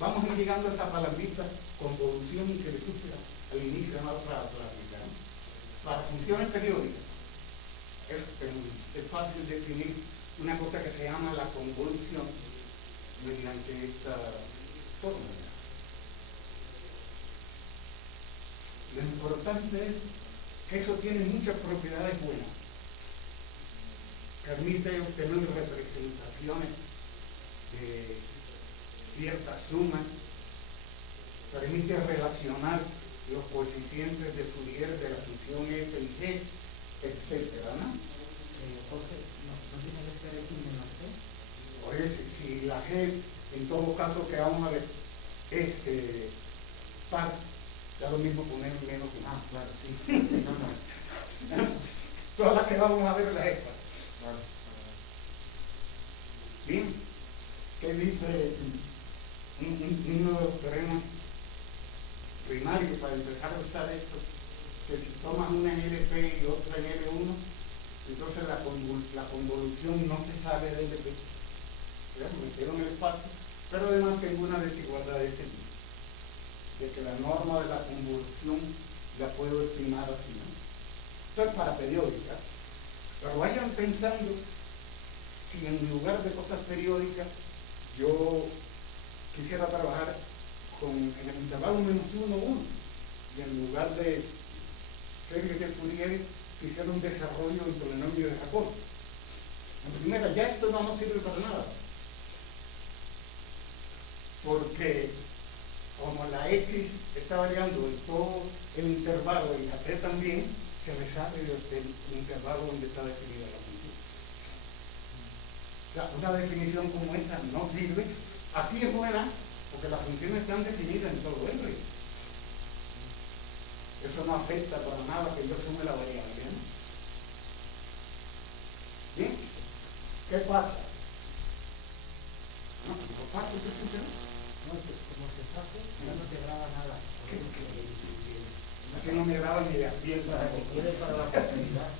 vamos a ir llegando a esta palabrita, convolución y que le puse al inicio de la plática, ¿no? Para funciones periódicas es fácil definir una cosa que se llama la convolución mediante esta fórmula. Lo importante es que eso tiene muchas propiedades buenas. Permite obtener representaciones de ciertas sumas, permite relacionar los coeficientes de Fourier de la función f y g, etcétera, ¿no? Jorge, ¿no tiene que ser x menos c? Oye, si la g, en todo caso que vamos a ver, es par, da lo mismo poner menos que más. Claro, sí. No. Todas las que vamos a ver las estas. Claro. Bien, ¿qué dice uno de los teoremas primarios para empezar a usar esto? Que si tomas una en LP y otra en L1, entonces la convolución no se sale de LP. Me metieron en el espacio, pero además tengo una desigualdad de este tipo, de que la norma de la convolución la puedo estimar así, ¿no? Esto es para periódicas, pero vayan pensando si en lugar de cosas periódicas yo quisiera trabajar en el intervalo -1, 1, y en lugar de series de Fourier quisiera un desarrollo en polinomio de Jacobi. En primera, ya esto no nos sirve para nada, porque como la X está variando en todo el intervalo y la T también, se me sale del intervalo donde está definida la función. O sea, una definición como esta no sirve. Aquí es buena porque las funciones están definidas en todo el ring. Eso no afecta para nada que yo sume la variable, ¿no? ¿Bien? ¿Qué pasa? ¿No? ¿Lo fácil que funciona? No, como se hace, ya no te graba nada. Aquí no me graba ni de piel Para que quede para la posibilidad.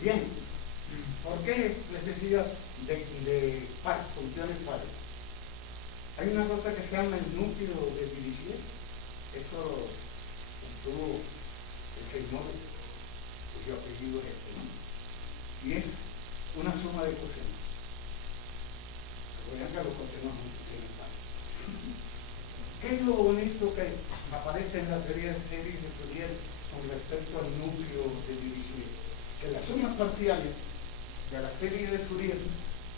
Bien, ¿por qué les decía de funciones pares? Hay una cosa que se llama el núcleo de Dirichlet. Eso estuvo el señor, cuyo apellido es este, ¿no? Y es una suma de cosenos. Recuerden que los cosenos son funciones pares. ¿Qué es lo bonito que aparece en la teoría de series de Fourier con respecto al núcleo de Dirichlet? Que las sumas parciales de la serie de Fourier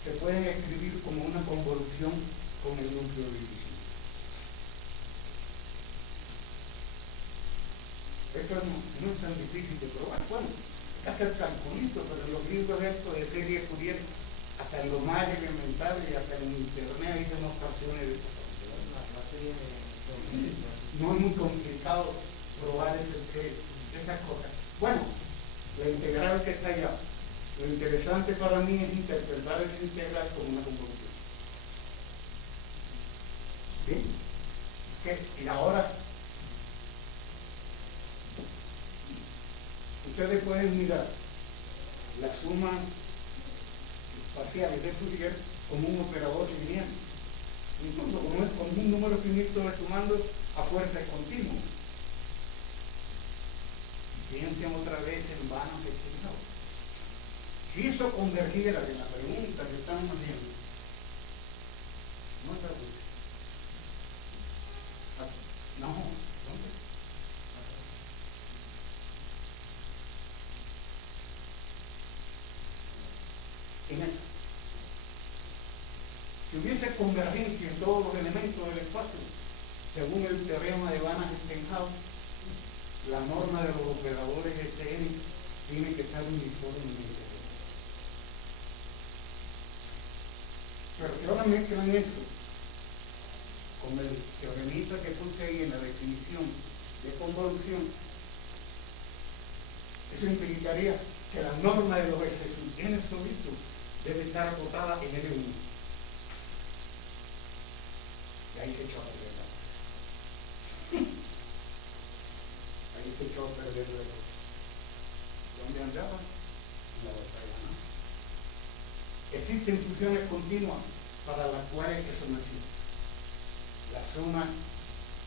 se pueden escribir como una convolución con el núcleo de Dirichlet. Esto no es tan difícil de probar. Bueno, hay que hacer calculitos, pero en los libros estos de serie de Fourier, hasta en lo más elemental y hasta en internet hay demostraciones de esta. La serie de no es muy complicado probar esas cosas. Bueno, la integral que está allá. Lo interesante para mí es interpretar esa integral como una convolución. ¿Sí? Y ahora, ustedes pueden mirar la suma parciales de Fourier como un operador lineal. Incluso como un número finito sumando a fuerzas continuas. Piensen otra vez en vanos explicados. Si eso convergiera en la pregunta que estamos haciendo, no está bien. No, ¿dónde? En esta. Si hubiese convergencia en todos los elementos del espacio, según el teorema de Banach-Steinhaus, la norma de los operadores Sn tiene que estar uniformemente. Pero si ahora mezclan esto con el teoremita que puse ahí en la definición de convolución, eso implicaría que la norma de los n solitos debe estar acotada en L1. Y ahí se echó a perder la cosa. Ahí se echó a perder la cosa. ¿Dónde andaba? En la batalla, ¿no? Existen funciones continuas para las cuales eso no existe. Las sumas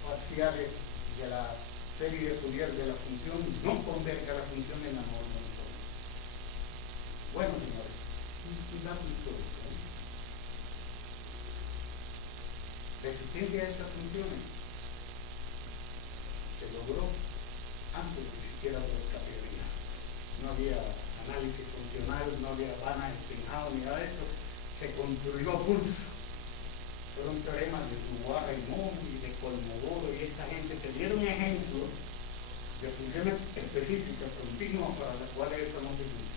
parciales de la serie de Fourier de la función no converge a la función en la norma. Bueno, señores, un dato histórico. La existencia de estas funciones se logró antes ni siquiera de los categorías. No había análisis funcional, no había Banach-Steinhaus ni nada de eso. Se construyó a pulso. Fueron teoremas de Dubois, Raymond y de Kolmogorov, y esta gente te dieron ejemplos de funciones específicas, continuas, para las cuales eso no se usa.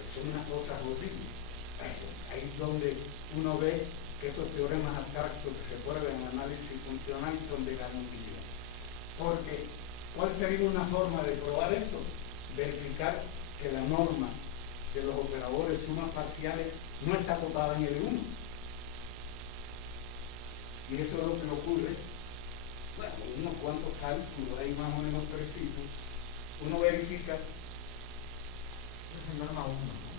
Pues son unas cosas horribles. Ahí es donde uno ve que esos teoremas abstractos que se prueban en análisis funcional son de gran utilidad. Porque, ¿cuál sería una forma de probar esto? Verificar que la norma de los operadores sumas parciales no está acotada en L1. Y eso es lo que ocurre, bueno, unos cuantos cálculos ahí más o menos precisos, uno verifica. Es norma 1, ¿no?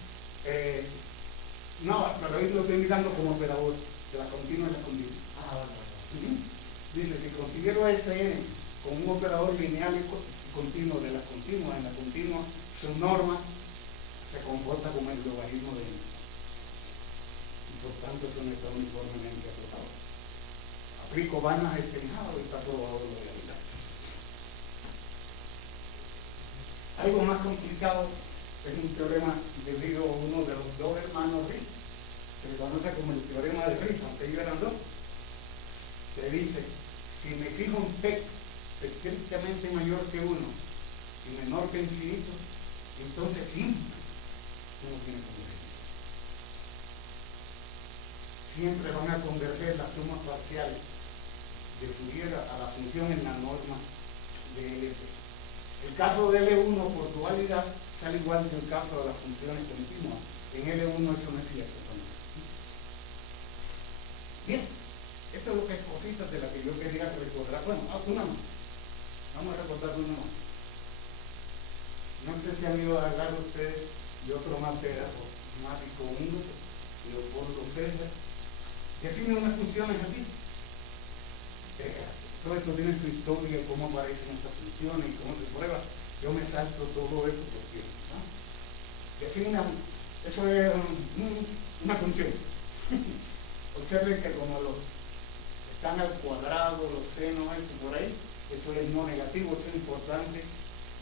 No, pero ahí lo estoy mirando como operador, de la continua y la continua. Ah, bueno. Dice, si considero a Sn con un operador lineal y continuo de la continua, en la continua su norma se comporta como el logaritmo de n. Y por tanto eso no está uniformemente acotado. Aplico Banach-Steinhaus y está probado de realidad. Algo más complicado es un teorema debido a uno de los dos hermanos Riesz, que se conoce como el teorema de Riesz, aunque ellos eran dos, que dice, si me fijo un P estrictamente mayor que 1 y menor que infinito, entonces siempre uno tiene convergencia. Siempre van a converger las sumas parciales de Fourier a la función en la norma de LP. El caso de L1 por dualidad sale igual que el caso de las funciones continuas. En L1 eso no es cierto también. Bien, esto es lo que es cositas de las que yo quería recordar. Bueno, una más. Vamos a recordar una más. No sé si han ido a hablar ustedes de otro matemático húngaro, Leopoldo César. Define unas funciones aquí. Todo esto tiene su historia, cómo aparecen estas funciones y cómo se prueba. Yo me salto todo eso porque defina, eso es una función. Observen que como están al cuadrado, los senos, esto por ahí, eso es no negativo, eso es importante,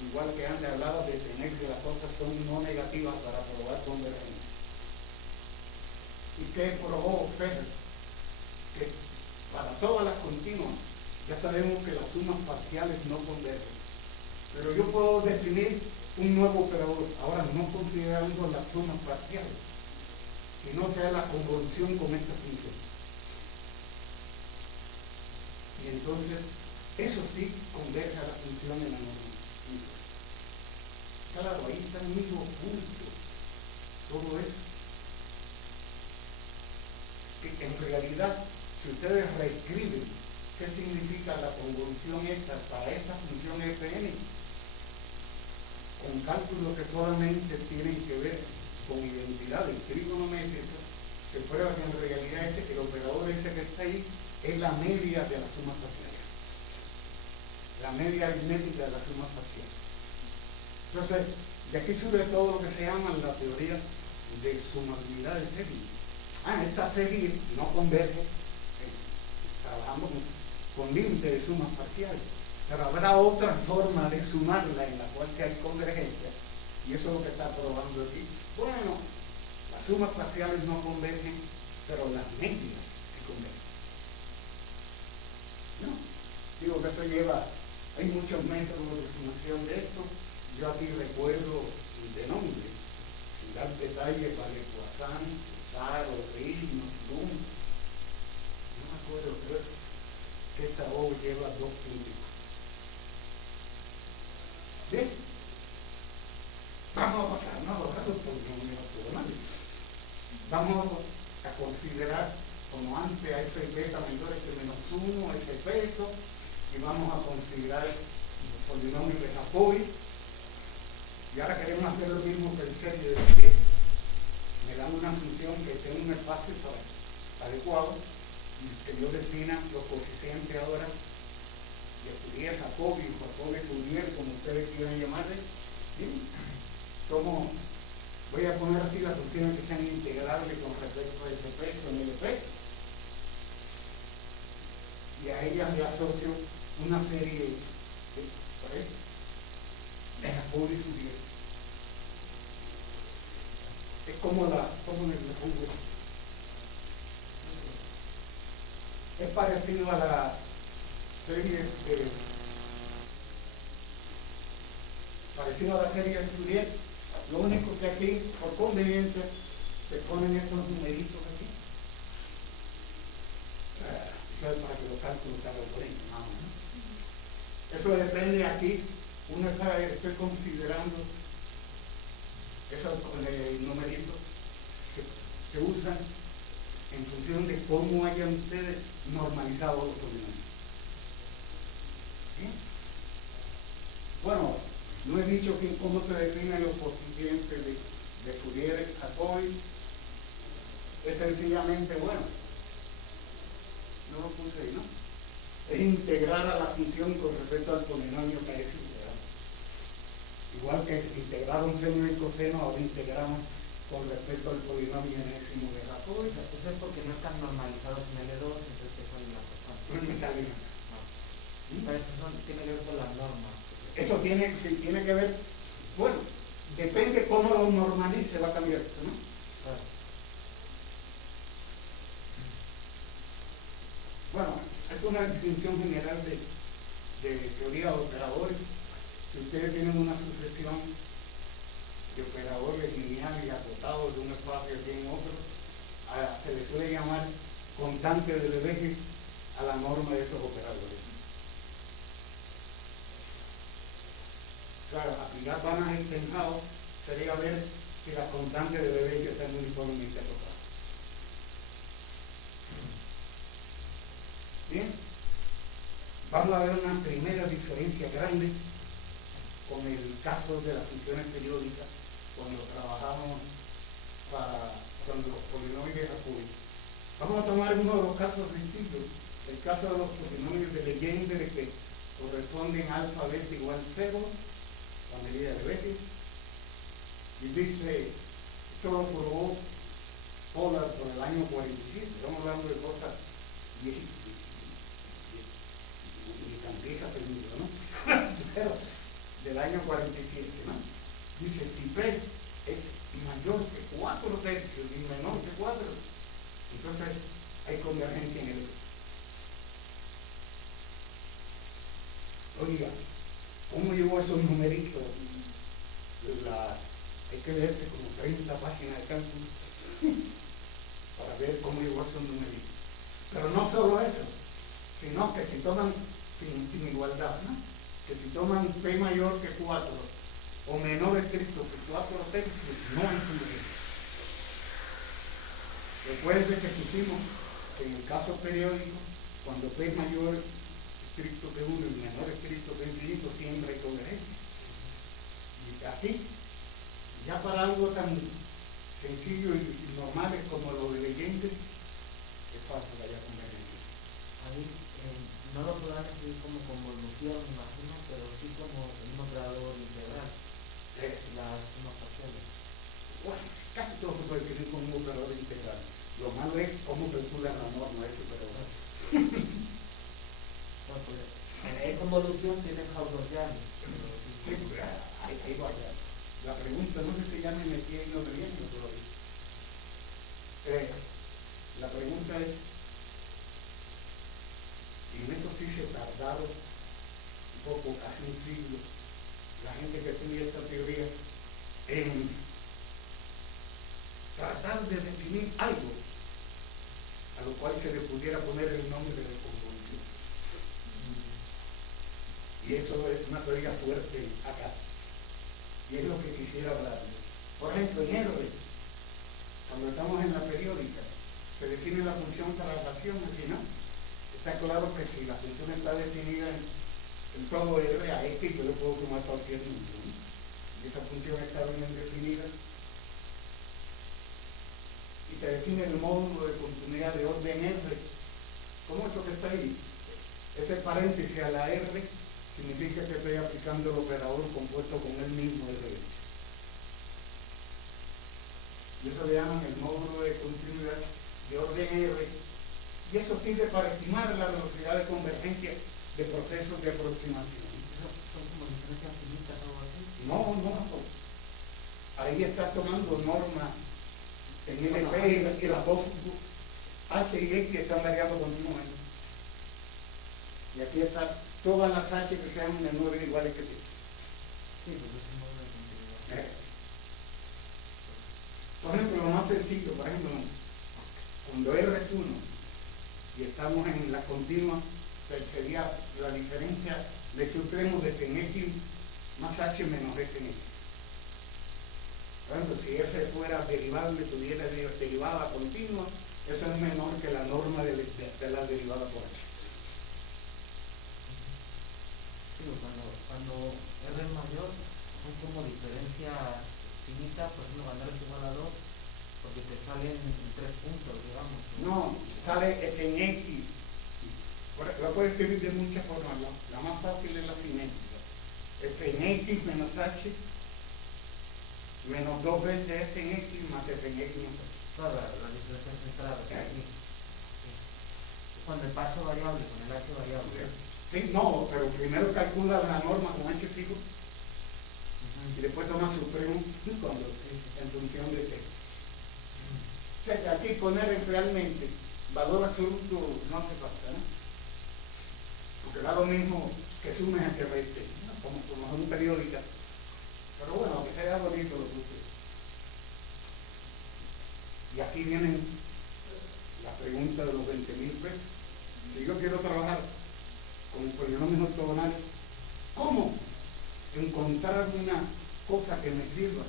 igual que antes hablaba de tener que las cosas son no negativas para probar convergencia. ¿Y qué probó Feder? Que para todas las continuas ya sabemos que las sumas parciales no convergen. Pero yo puedo definir un nuevo operador, ahora no considerando las sumas parciales, sino sea la convolución con esta función. Y entonces Eso sí converge a la función en la norma. Claro, ahí está el mismo punto. Todo eso. Que en realidad, si ustedes reescriben qué significa la convolución esta para esta función Fn, con cálculos que solamente tienen que ver con identidades trigonométricas, se prueba que en realidad el operador ese que está ahí es la media de la suma parcial. La media aritmética de la suma parcial. Entonces, de aquí surge todo lo que se llama la teoría de sumabilidad de serie. Esta serie no converge, trabajamos con límite de sumas parciales, pero habrá otra forma de sumarla en la cual que hay convergencia, y eso es lo que está probando aquí. Bueno, las sumas parciales no convergen, pero las medias sí convergen. ¿No? Digo que eso lleva, hay muchos métodos de sumación de esto. Yo aquí recuerdo de nombre, sin dar detalles para el Poisson, Saro, Ritmo, Bloom. No me acuerdo, creo que esta O lleva 2 puntos. Bien, vamos a pasar, no a los polinomios ortogonales. Vamos a considerar como antes a f beta menor que menos 1, f peso, y vamos a considerar los polinomios de Jacobi. Y ahora queremos hacer lo mismo que el serie de 10. Me dan una función que tenga un espacio adecuado y que yo defina los coeficientes ahora de Fourier, Jacobi, Fourier, como ustedes quieran llamarle. ¿Sí? Voy a poner aquí las funciones que sean integrables con respecto a FP con LP. Y a ellas le asocio una serie de Jacobi y Fourier. Es como ¿cómo le pongo? Es parecido a la serie de Fourier. Lo único que aquí, por conveniencia, se ponen estos numeritos aquí. Eso es para que los cálculos se hagan por ahí, ¿no? Eso depende aquí. Estoy considerando esos numeritos que se usan en función de cómo hayan ustedes normalizado los polinomios. ¿Sí? Bueno, no he dicho cómo se definen los coeficientes de Fourier, Jacobi. Es sencillamente, bueno, no lo puse ahí, ¿no? Es integrar a la función con respecto al polinomio que es integrado. Igual que integrar un seno y coseno, ahora integramos con respecto al polinomio enésimo de Jacobi. Eso es porque no están normalizados en L2, entonces que son una constante. No me está bien. Pero eso tiene que ver con las normas. Eso tiene que ver, bueno, depende cómo lo normalice, va a cambiar esto, ¿no? Claro. Bueno, es una definición general de teoría de operadores. Si ustedes tienen una sucesión de operadores lineales y acotados de un espacio aquí en otro, se les suele llamar constante de Lebesgue a la norma de esos operadores. Claro, aplicar Banach extensado sería ver si la constante de Lebesgue está uniformemente acotada. Bien, vamos a ver una primera diferencia grande con el caso de las funciones periódicas cuando trabajamos con los polinomios de Jacobi. Vamos a tomar uno de los casos sencillos, el caso de los polinomios de Legendre que corresponden a alfa beta igual 0, la medida de Lebesgue, y dice, esto lo probó Pollard por el año 47, estamos hablando de cosas viejitas. Tan viejas el libro, ¿no? Pero del año 47, ¿no? Dice, si P es mayor que 4 tercios y menor que 4, entonces hay convergencia en el. Oiga, ¿cómo llevó esos numeritos? Hay que leerse como 30 páginas de cálculo para ver cómo llevó esos numeritos. Pero no solo eso, sino que si toman sin igualdad, ¿no? Que si toman P mayor que 4 o menor estricto que 4 tercios, no hay convergencia. Recuerden que pusimos en el caso periódico, cuando P es mayor estricto que 1 y menor estricto que infinito, siempre hay convergencia. Y así, ya para algo tan sencillo y normal como lo de leyentes, es fácil que haya convergencia. Ahí no lo podrán escribir como convolución, me imagino, pero sí como un operador integral. Las sumas parciales. Bueno, casi todo se puede escribir como un operador integral. Lo malo es cómo calculan la norma eso, pero Bueno, pues, en convolución tienen Gaussianos. sí, ahí va ya. La pregunta, no sé si ya me metí en lo de bien o todavía. La pregunta es, y en eso sí se tardaron un poco, casi un siglo, la gente que estudia esta teoría, en tratar de definir algo a lo cual se le pudiera poner el nombre de convolución. Y eso es una teoría fuerte acá. Y es lo que quisiera hablar. Por ejemplo, en R, cuando estamos en la periódica, se define la función para la acción, así, ¿no? Está claro que si la función está definida en todo R a X, yo le puedo tomar cualquier número, ¿no? Y esa función está bien definida. Y te define el módulo de continuidad de orden R. ¿Cómo eso que está ahí? Ese paréntesis a la R significa que estoy aplicando el operador compuesto con el mismo R. Y eso le llaman el módulo de continuidad de orden R. Y eso sirve para estimar la velocidad de convergencia de procesos de aproximación. ¿Son como diferencias finitas o algo así? No. Ahí estás tomando normas en LP y las dos H y X están variando continuamente. Y aquí están todas las H que sean menores o iguales que T. Sí, porque es un módulo de continuidad. Por ejemplo, lo más sencillo, por ejemplo, cuando R es 1 y estamos en la continua, sería la diferencia de supremo de en X más H menos X en X. Por ejemplo, si F fuera derivable, tuviera derivada continua, eso es menor que la norma de la derivada por H. Sí, cuando R es mayor, son como diferencias finitas, por ejemplo, cuando R es igual a 2, porque te salen 3 puntos, digamos. No, sale en X. La puedes escribir de muchas formas. La más fácil es la cinética. F en X menos H menos 2 veces F en X más F en X menos H. Claro, la diferencia central. Sí. Cuando el paso variable con el H variable. Sí, no, pero primero calcula la norma con H fijo y después toma supremo en función de T. O sea, que aquí poner realmente valor absoluto no hace falta, ¿no? Porque da lo mismo que sumes a que restes, ¿no? Como son periódicas. Pero bueno, aunque sea bonito lo puse. Y aquí vienen la pregunta de los 20.000 pesos. Si yo quiero trabajar con polinomios ortogonales, ¿cómo encontrar una cosa que me sirva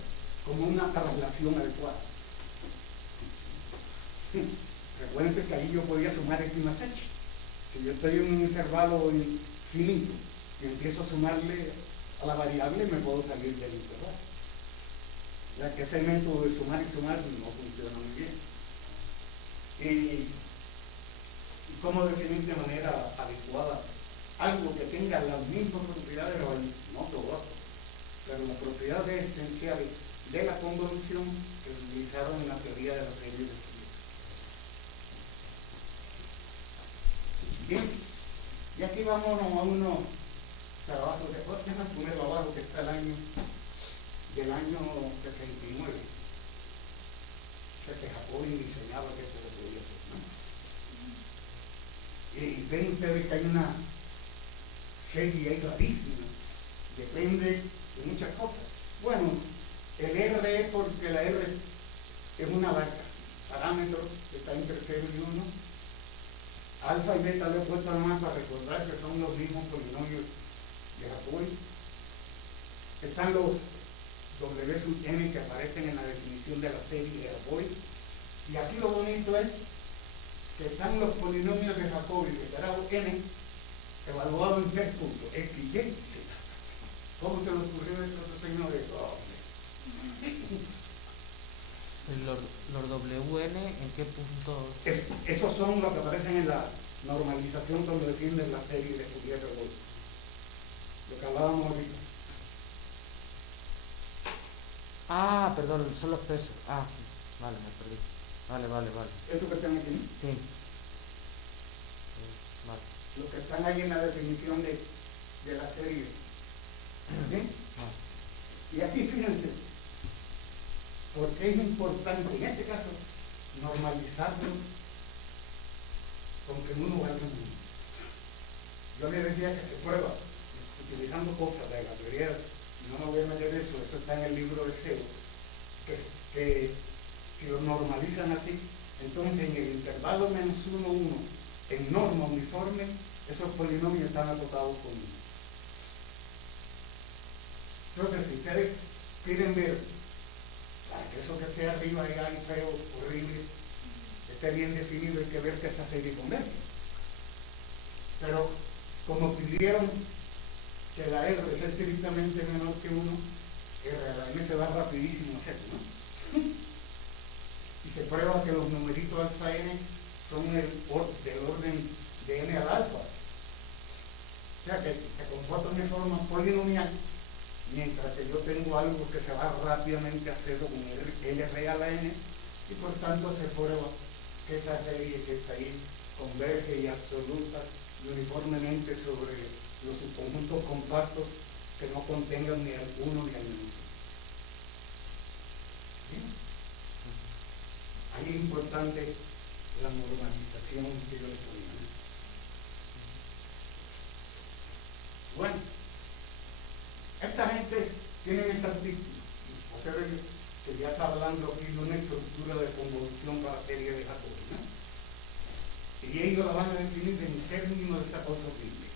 como una traslación adecuada? Recuerden que ahí yo podía sumar X más H. Si yo estoy en un intervalo infinito y empiezo a sumarle a la variable, me puedo salir del intervalo. Ya que ese método de sumar y sumar no funciona muy bien. Y cómo definir de manera adecuada algo que tenga las mismas propiedades, no todo, pero las propiedades esenciales de la convolución que se utilizaron en la teoría de la serie de Fourier. Bien, y aquí vamos a unos trabajos de déjame ponerlo abajo, que está el año del año 69. O sea, que Japón diseñaba que esto se podía hacer, ¿no? Y ven ustedes que hay una serie ahí rarísima, depende de muchas cosas. Bueno, el R es porque la R es una parámetro que está entre 0 y 1, Alfa y beta le he puesto nomás para recordar que son los mismos polinomios de Jacobi. Están los W sub n que aparecen en la definición de la serie de Jacobi. Y aquí lo bonito es que están los polinomios de Jacobi de grado n evaluados en 3 puntos, x, y, z. ¿Cómo se le ocurrió esto a estos señores? Los WN, ¿en qué punto? Esos son los que aparecen en la normalización cuando defienden la serie de Fourier-Rogoff. Lo que hablábamos ahorita. Ah, perdón, son los pesos. Ah, sí. Vale, me perdí. Vale. ¿Estos que están aquí? Sí. Vale. Los que están ahí en la definición de la serie. ¿Sí? Y aquí fíjense, porque es importante, en este caso, normalizarlo con que uno valga el mundo. Yo le decía que se prueba utilizando cosas de la teoría, no me voy a meter eso está en el libro de Geo, que si lo normalizan así, entonces en el intervalo -1, 1, en norma uniforme, esos polinomios están acotados con 1. Entonces, si ustedes quieren ver que eso que esté arriba y hay feo, horrible, esté bien definido, hay que ver que esa serie converge. Pero como pidieron que la R es estrictamente menor que 1, R a la N se va rapidísimo a hacerlo, ¿no? Y se prueba que los numeritos alfa n son del orden de n al alfa. O sea que se comportan de forma polinomial, mientras que yo tengo algo que se va rápidamente a cero con L a la n, y por tanto se prueba que esa serie que está ahí converge y absoluta y uniformemente sobre los subconjuntos compactos que no contengan ni al 1 ni al -1. Ahí es importante la normalización que yo les ponía. Bueno, esta gente tiene este artículo, que ya está hablando aquí de una estructura de convolución para serie de Jacobi, ¿no? Y ellos la van a definir en términos de esa cosa horrible.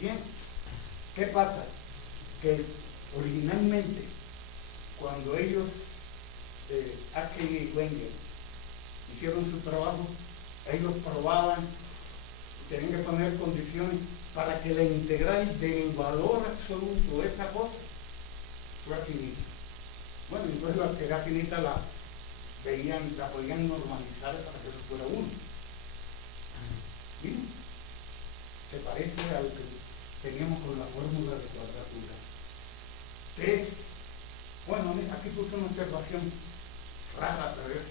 Bien, ¿qué pasa? Que originalmente, cuando ellos, Atkins y Wenger, hicieron su trabajo, ellos probaban, tenían que poner condiciones para que la integral del valor absoluto de esa cosa fuera finita. Bueno, entonces la que era finita la podían normalizar para que eso fuera 1. ¿Sí? Se parece a lo que teníamos con la fórmula de cuadratura. Bueno, aquí puse una observación rara, pero es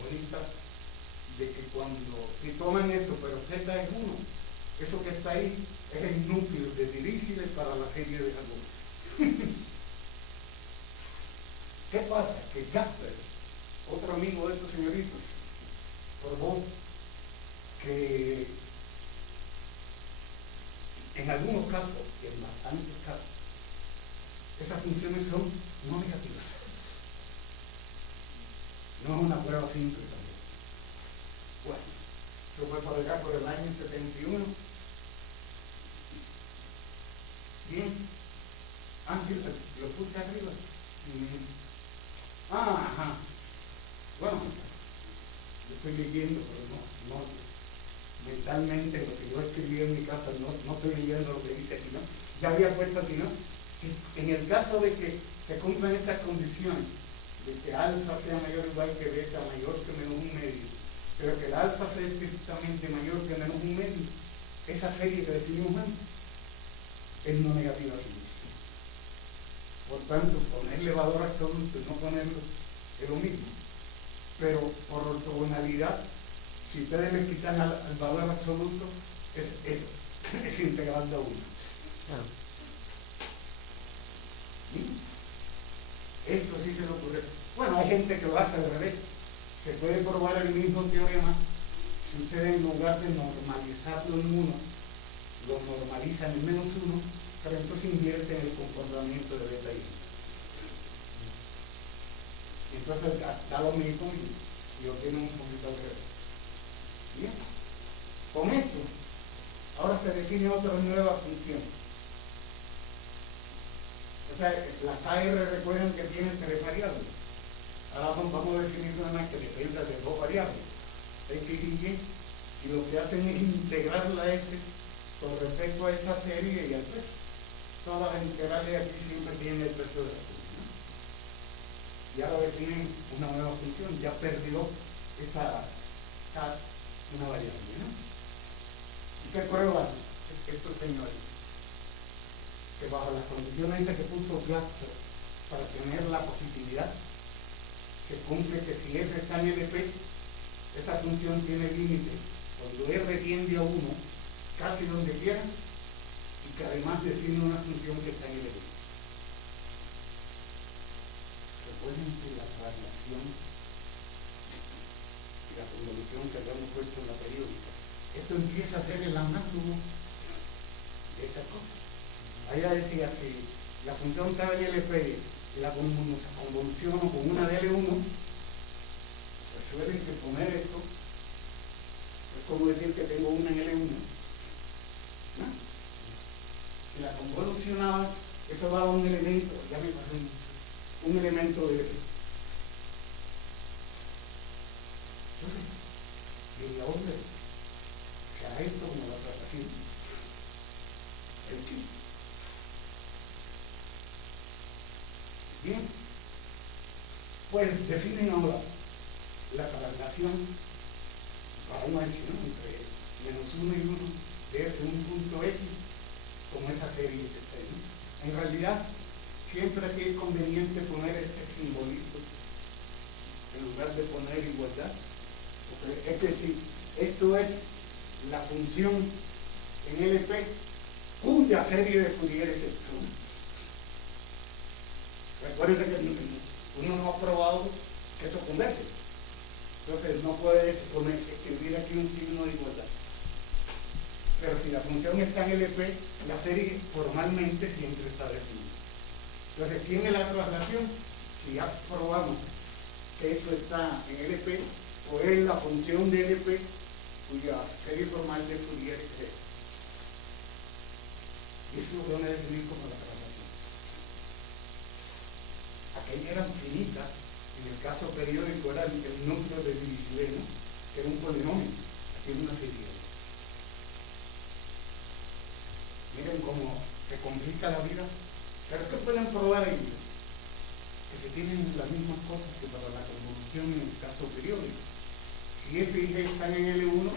bonita, de que si toman eso, pero z es 1, eso que está ahí es el núcleo de Dirichlet para la serie de Jacobi. ¿Qué pasa? Que Jasper, otro amigo de estos señoritos, probó que en algunos casos, en bastantes casos, esas funciones son no negativas. No es una prueba simple también. Bueno, eso fue por acá por el año 71. Bien. Ángel, lo puse arriba. Ajá. Bueno, yo estoy leyendo, pero no mentalmente lo que yo escribí en mi casa, no estoy leyendo lo que dice aquí, ¿no? Ya había puesto aquí, ¿no? En el caso de que se cumplan estas condiciones, de que alfa sea mayor o igual que beta, mayor que -1/2, pero que el alfa sea estrictamente mayor que -1/2, esa serie que definimos antes es no negativa. Por tanto, ponerle valor absoluto y no ponerlo es lo mismo. Pero por ortogonalidad, si ustedes le quitan al valor absoluto, es integral de 1. Eso sí se le ocurre. Bueno, hay gente que lo hace al revés. Se puede probar el mismo teorema si ustedes en lugar de normalizarlo en 1, lo normalizan en -1, pero entonces invierten el comportamiento de beta y Entonces da lo mismo y obtiene un poquito de regreso. Bien. Con esto, ahora se define otra nueva función. O sea, las AR recuerdan que tienen 3 variables. Ahora vamos a definir una más que dependa de 2 variables, X y Y, y lo que hacen es integrar la F con respecto a esta serie y al peso. Todas las integrales aquí siempre tienen el peso de la función. Y ahora definen una nueva función, ya perdió esa una variable, ¿no? ¿Y qué prueban estos señores? Que bajo las condiciones que puso Glasgow para tener la positividad, que cumple que si f está en LP, esta función tiene límite cuando r tiende a 1, casi donde quiera, y que además define una función que está en LP. Recuerden que la traslación y la convolución que habíamos puesto en la periódica, esto empieza a ser el análogo de estas cosas. Allá decía que la función estaba en LP y la convoluciono con una DL1, pues suelen que poner esto es como decir que tengo una en L1, ¿no? Si la convolucionaba, eso daba un elemento, ya me pasó un elemento de LP. Entonces, si el hombre se hará esto como la traslación, el tipo. Bien, pues definen ahora la traslación para una acción entre -1 y 1 de un punto X como esa serie que está ahí. En realidad, siempre aquí es conveniente poner este simbolito en lugar de poner igualdad. Porque es decir, esto es la función en LP cuya serie de Fourier es esto. Recuerden que uno no ha probado que eso converge. Entonces no puede escribir aquí un signo de igualdad. Pero si la función está en LP, la serie formalmente siempre está definida. Entonces, ¿quién es la traslación? Si ya probamos que esto está en LP, o es la función de LP cuya serie formal de Fourier es esta. Y eso lo van a definir como la traslación. Aquellas eran finitas, en el caso periódico era el núcleo de Dirichlet, que era un polinomio, aquí es una serie. Miren cómo se complica la vida, pero ¿qué pueden probar ellos? Que se tienen las mismas cosas que para la convolución en el caso periódico. Si f y g están en L1,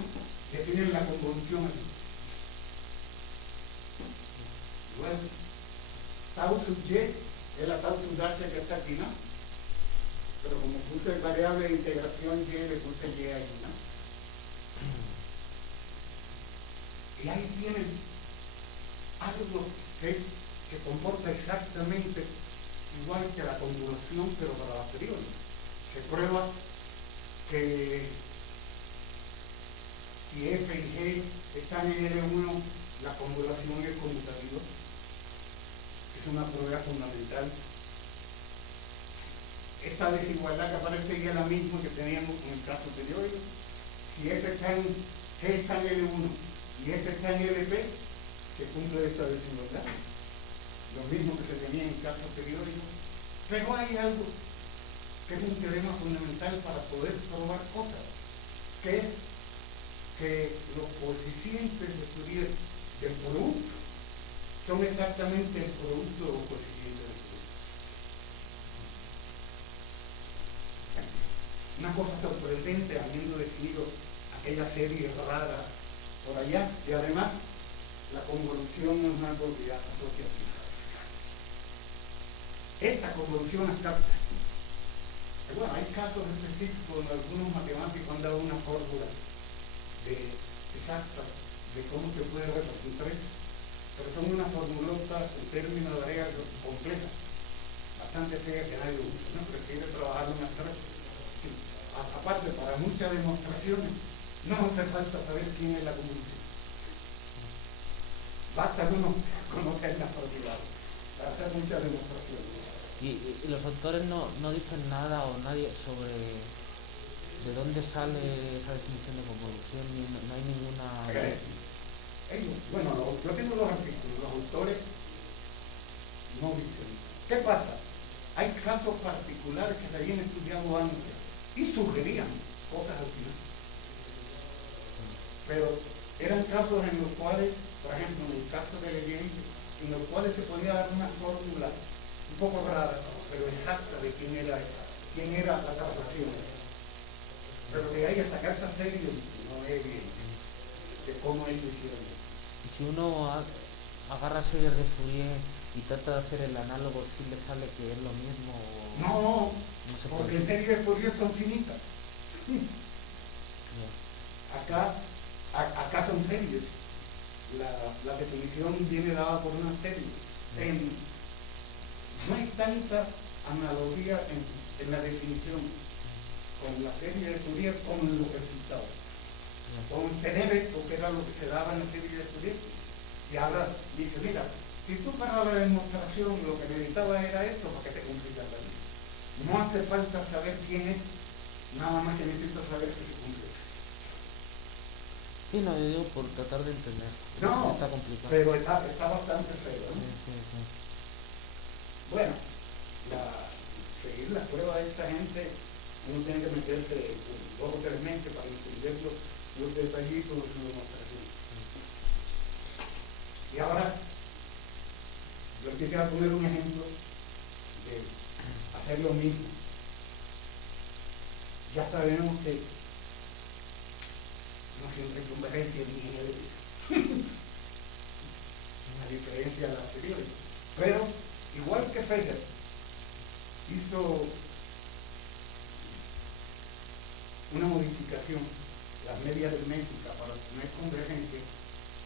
definen la convolución aquí. Bueno, tau sub y es la tau sub h que está aquí, ¿no? Pero como puse variable de integración y, le puse y ahí, ¿no? Y ahí tienen algo que comporta exactamente igual que la convolución, pero para la periódica. Se prueba que si f y g están en L1, la convolución es conmutativa. Es una prueba fundamental. Esta desigualdad que aparece ya es la misma que teníamos en el caso periódico. Si f está en g está en L1 y f está en LP, se cumple esta desigualdad. Lo mismo que se tenía en el caso periódico. Pero hay algo que es un teorema fundamental para poder probar cosas, que es que los coeficientes de Fourier del producto son exactamente el producto de los coeficientes de Fourier. Una cosa sorprendente habiendo definido aquella serie rara por allá, y además la convolución es una propiedad asociativa. Esta convolución abstracta. Bueno, hay casos específicos donde algunos matemáticos han dado una fórmula exacta de cómo se puede representar eso, pero son unas formulotas en términos de área complejas, bastante feas que nadie usa, ¿no? Prefiere trabajar en abstracto. Aparte, para muchas demostraciones no hace falta saber quién es la convolución. Basta uno conocer las propiedades para hacer muchas demostraciones. Y los autores no dicen nada o nadie sobre de dónde sale esa definición de convolución, no hay ninguna... Bueno, yo tengo los artículos, los autores no dicen. ¿Qué pasa? Hay casos particulares que se habían estudiado antes y sugerían cosas al final. Pero eran casos en los cuales, por ejemplo, en el caso de Leyense, en los cuales se podía dar una fórmula un poco rara, pero exacta de quién era la traslación. Pero de ahí a sacar esta serie no es bien de cómo ellos hicieron eso. Y si uno agarra series de Fourier y trata de hacer el análogo, si le sale que es lo mismo o... No, no se porque puede. en series de Fourier son finitas. Acá son series. La definición viene dada por una serie. No hay tanta analogía en la definición con la serie de Fourier como en los resultados. Con tener esto, que era lo que se daba en la serie de Fourier, y ahora dice, mira, si tú para la demostración lo que necesitaba era esto, ¿para qué te complicas la vida? No hace falta saber quién es, nada más que necesitas saber que se cumple. Sí, no, yo digo por tratar de entender. No, está complicado. pero está bastante feo, ¿no? Sí. Bueno, seguir la prueba de esta gente, uno tiene que meterse 2 o 3 meses para entender los detallitos de su demostración. Y ahora, yo quisiera poner un ejemplo de hacer lo mismo. Ya sabemos que no siempre hay convergencia en ingeniería, a diferencia de las anteriores. Pero, igual que Feder hizo una modificación, las medias herméticas para tener convergencia,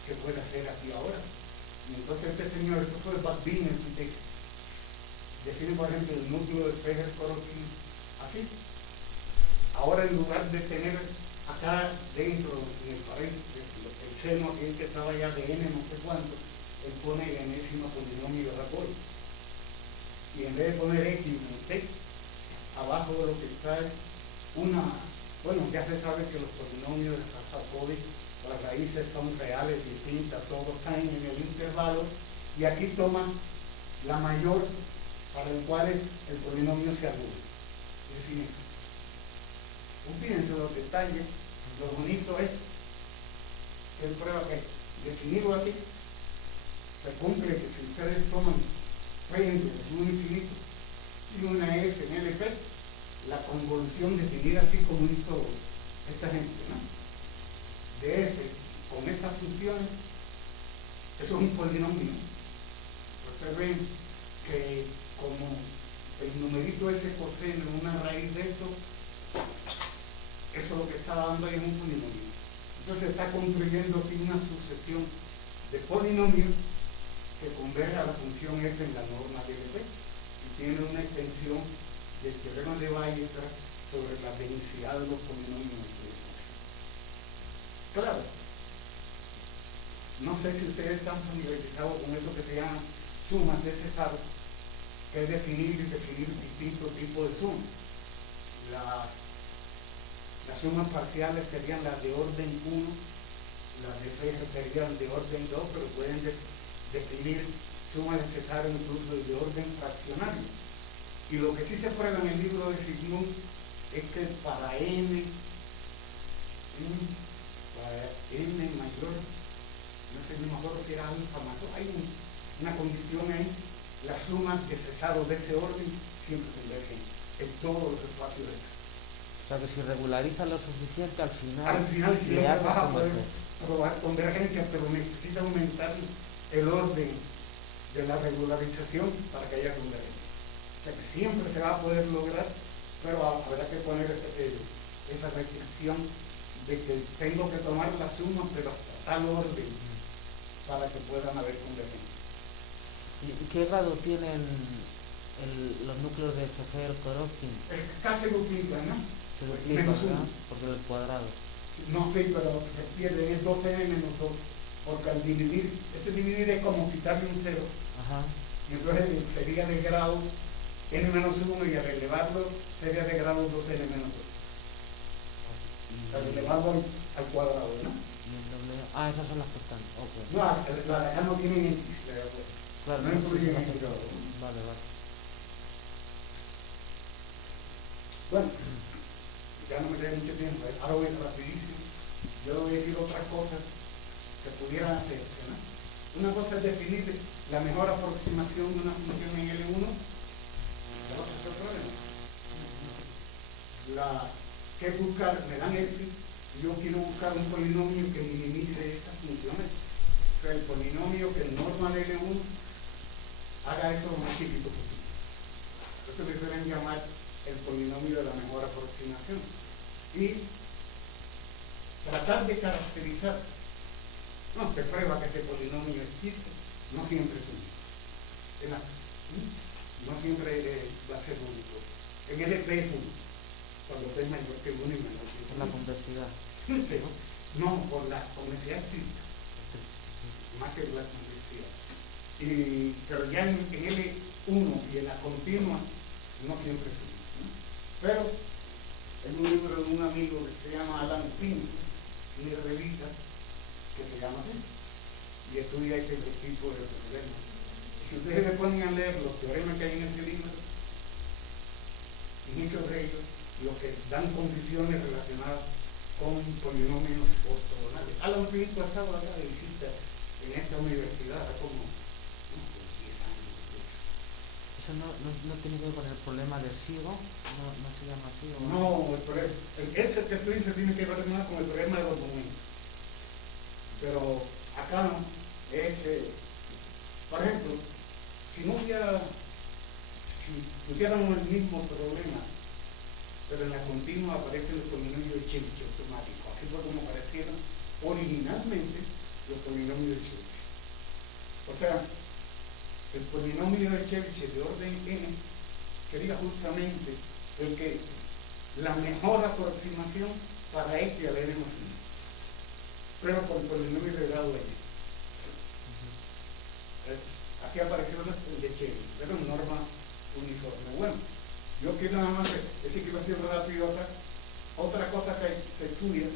que puede hacer aquí ahora. Y entonces este señor, esto fue Badin en su texto, define por ejemplo el núcleo de Fejer-Korotkin así. Ahora en lugar de tener acá dentro, en el paréntesis, el seno aquel que estaba ya de n no sé cuánto, él pone el enésimo polinomio de Racoy. Y en vez de poner x en t, abajo de lo que está es bueno, ya se sabe que los polinomios de Racoy, las raíces son reales, distintas, todos están en el intervalo, y aquí toma la mayor para el cual el polinomio se aguda. Es decir, fíjense los detalles, lo bonito es que él prueba que definido aquí se cumple que si ustedes toman Feynman, un infinito y una F en LP, la convolución definida así como hizo esta gente, ¿no? De F con estas funciones, eso es un polinomio. Ustedes ven que como el numerito ese coseno en una raíz de esto, eso es lo que está dando ahí en un polinomio. Entonces está construyendo aquí una sucesión de polinomios que converge a la función f en la norma de LP y tiene una extensión del teorema de Weierstrass sobre la densidad de los polinomios. Claro, no sé si ustedes están familiarizados con eso que se llama sumas de César, que es definir distintos tipos de sumas. Las sumas parciales serían las de orden 1, las de Fejer serían de orden 2, pero pueden definir sumas de César incluso de orden fraccionario. Y lo que sí se prueba en el libro de Sigmund es que para n mayor, no sé, no me acuerdo si era alfa mayor, hay una condición ahí, las sumas de César de ese orden siempre convergen en todos los espacios de X. O sea que si regulariza lo suficiente al final Sí le hace vas a poder converger. probar convergencia, pero necesita aumentar el orden de la regularización para que haya convergencia. O sea que siempre se va a poder lograr, pero habrá que poner esa restricción de que tengo que tomar la suma, pero hasta tal orden para que puedan haber convergencia. ¿Y qué grado tienen los núcleos de Fejer-Korotkin? Es casi duplican, ¿no? Se duplican, Menos ¿verdad? uno. Porque el cuadrado. No sé, pero se pierde, es 12n menos 2, porque al dividir es como quitarle un 0, Ajá. y entonces sería de grado n-1 y al elevarlo sería de grado 2n-2. Al elevarlo al cuadrado, ¿no? Esas son las que están, ok. No, la de acá no tienen índice, Claro, no incluyen índice. Vale, vale. Bueno, ya no me queda mucho tiempo, ahora voy rapidísimo. Yo voy a decir otras cosas que pudieran hacerse, ¿no? Una cosa es definir la mejor aproximación de una función en L1, ¿ya lo que es el problema? ¿Qué buscar? Me dan X, y yo quiero buscar un polinomio que minimice esas funciones. O sea, el polinomio que el normal L1 haga eso lo más chiquito posible. Esto le suelen llamar el polinomio de la mejor aproximación. Y tratar de caracterizar, no se prueba que este polinomio existe, no siempre es único. No siempre va a ser único. En el EP es único, cuando es mayor que 1 y menor que 1. Por la complejidad. No, por la complejidad estricta, más que la complejidad. Pero ya en L1 y en la continua, no siempre es único, ¿no? Pero hay un libro de un amigo que se llama Alan Pink, una revista que se llama así, y estudia este tipo de problemas. Si ustedes le ponen a leer los teoremas que hay en este libro, muchos de ellos, los que dan condiciones relacionadas con polinomios ortogonales. Alan Pink pasaba acá de visita en esta universidad, como 10 años. ¿Eso no tiene que ver con el problema del ciego? ¿No se llama así? ¿O? No, ese que tú dices tiene que ver más con el problema de los documentos. Pero acá no. Por ejemplo, si tuviéramos el mismo problema, pero en la continua aparecen los polinomios de Chebyshev automáticos, así fue como aparecieron originalmente los polinomios de Chebyshev. O sea, el polinomio de Chebyshev de orden n sería justamente el que la mejor aproximación para este al n más 1, pero con polinomio de grado n. Aquí apareció el de Chebyshev, pero en norma uniforme. Bueno, yo quiero nada más decir que va a ser rápido acá. Otra cosa que se estudia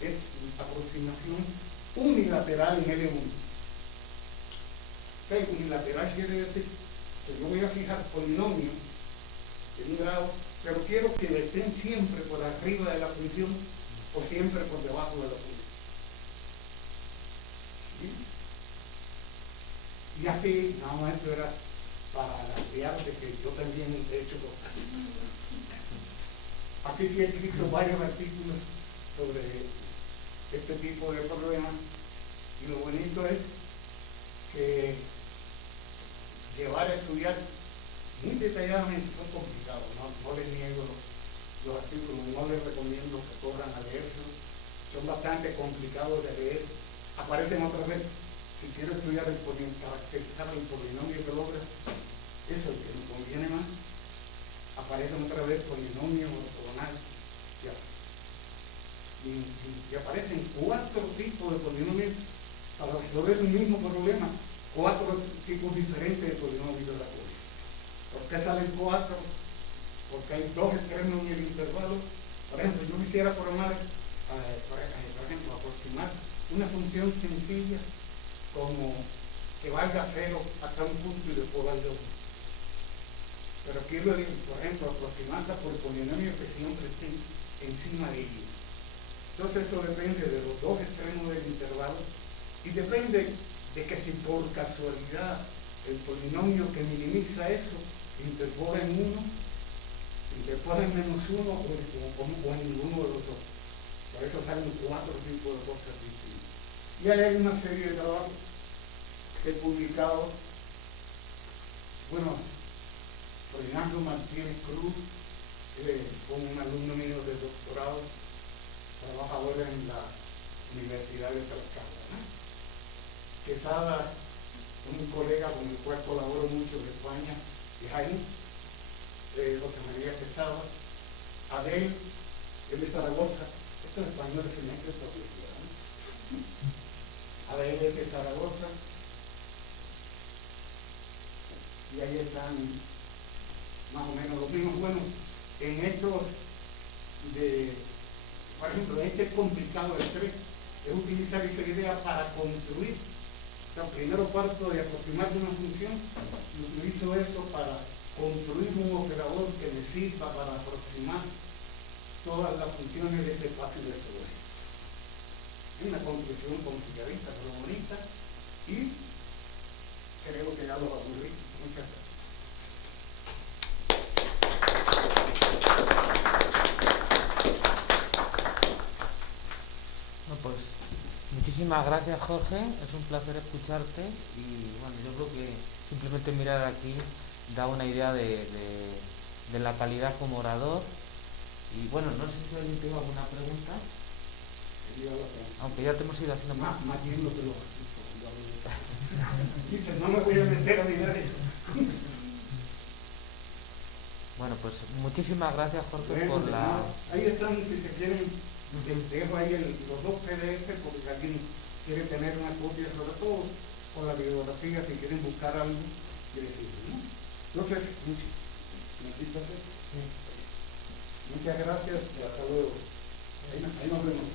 es la aproximación unilateral en L1. ¿Qué unilateral quiere decir? Que yo voy a fijar polinomios de un grado, pero quiero que estén siempre por arriba de la función o siempre por debajo de la función. ¿Sí? Y así, nada más esto era para alardearte que yo también he hecho cosas. Aquí sí he escrito varios artículos sobre este tipo de problemas y lo bonito es que llevar a estudiar muy detalladamente son complicados, no les niego los artículos, no les recomiendo que corran a leerlos, son bastante complicados de leer, aparecen otra vez. Si quiero estudiar caracterizar el polinomio que logra, eso es el que me conviene más. Aparecen otra vez polinomios ortogonales. Y aparecen 4 tipos de polinomios para resolver el mismo problema, 4 tipos diferentes de polinomios de la curva. ¿Por qué salen 4? Porque hay 2 extremos en el intervalo. Por ejemplo, yo quisiera programar, por ejemplo, aproximar una función sencilla como que valga 0 hasta un punto y después valga 1. Pero quiero, por ejemplo, aproximarla por polinomios que siempre estén encima de ellos. Entonces eso depende de los 2 extremos del intervalo y depende de que si por casualidad el polinomio que minimiza eso interpola en 1, interpola en -1 o en ninguno de los dos. Por eso salen 4 tipos de cosas distintas. Y ahí hay una serie de trabajos que he publicado, bueno, Fernando Martínez Cruz, con un alumno mío de doctorado, trabaja ahora en la Universidad de Tlaxcala, ¿no? Quesada, un colega con el cual colaboro mucho de España, y Jaime, José María Quesada, Adel, él de Zaragoza, estos españoles se me han hecho publicidad, ¿no? Adel es de Zaragoza, y ahí están más o menos lo mismo. Bueno, en estos por ejemplo, este complicado del 3 es utilizar esa idea para construir. O sea, primero parto de aproximar una función y utilizo eso para construir un operador que me sirva para aproximar todas las funciones de este espacio de sobre. Es una construcción complicadita, pero bonita, y creo que ya los aburrí. Muchas gracias. No, pues muchísimas gracias, Jorge, es un placer escucharte y bueno, yo creo que simplemente mirar aquí da una idea de la calidad como orador. Y bueno, no sé si alguien tiene alguna pregunta, aunque ya te hemos ido haciendo más bien lo que lo dice, no me voy a meter a mirar eso. Bueno, pues muchísimas gracias, Jorge, Bueno, por la... Ahí están, si se quieren, les dejo ahí los dos PDF, porque alguien quiere tener una copia, sobre todo con la bibliografía, si quieren buscar algo, quiere decir, ¿no? Entonces, muchas gracias y hasta luego. Ahí nos vemos.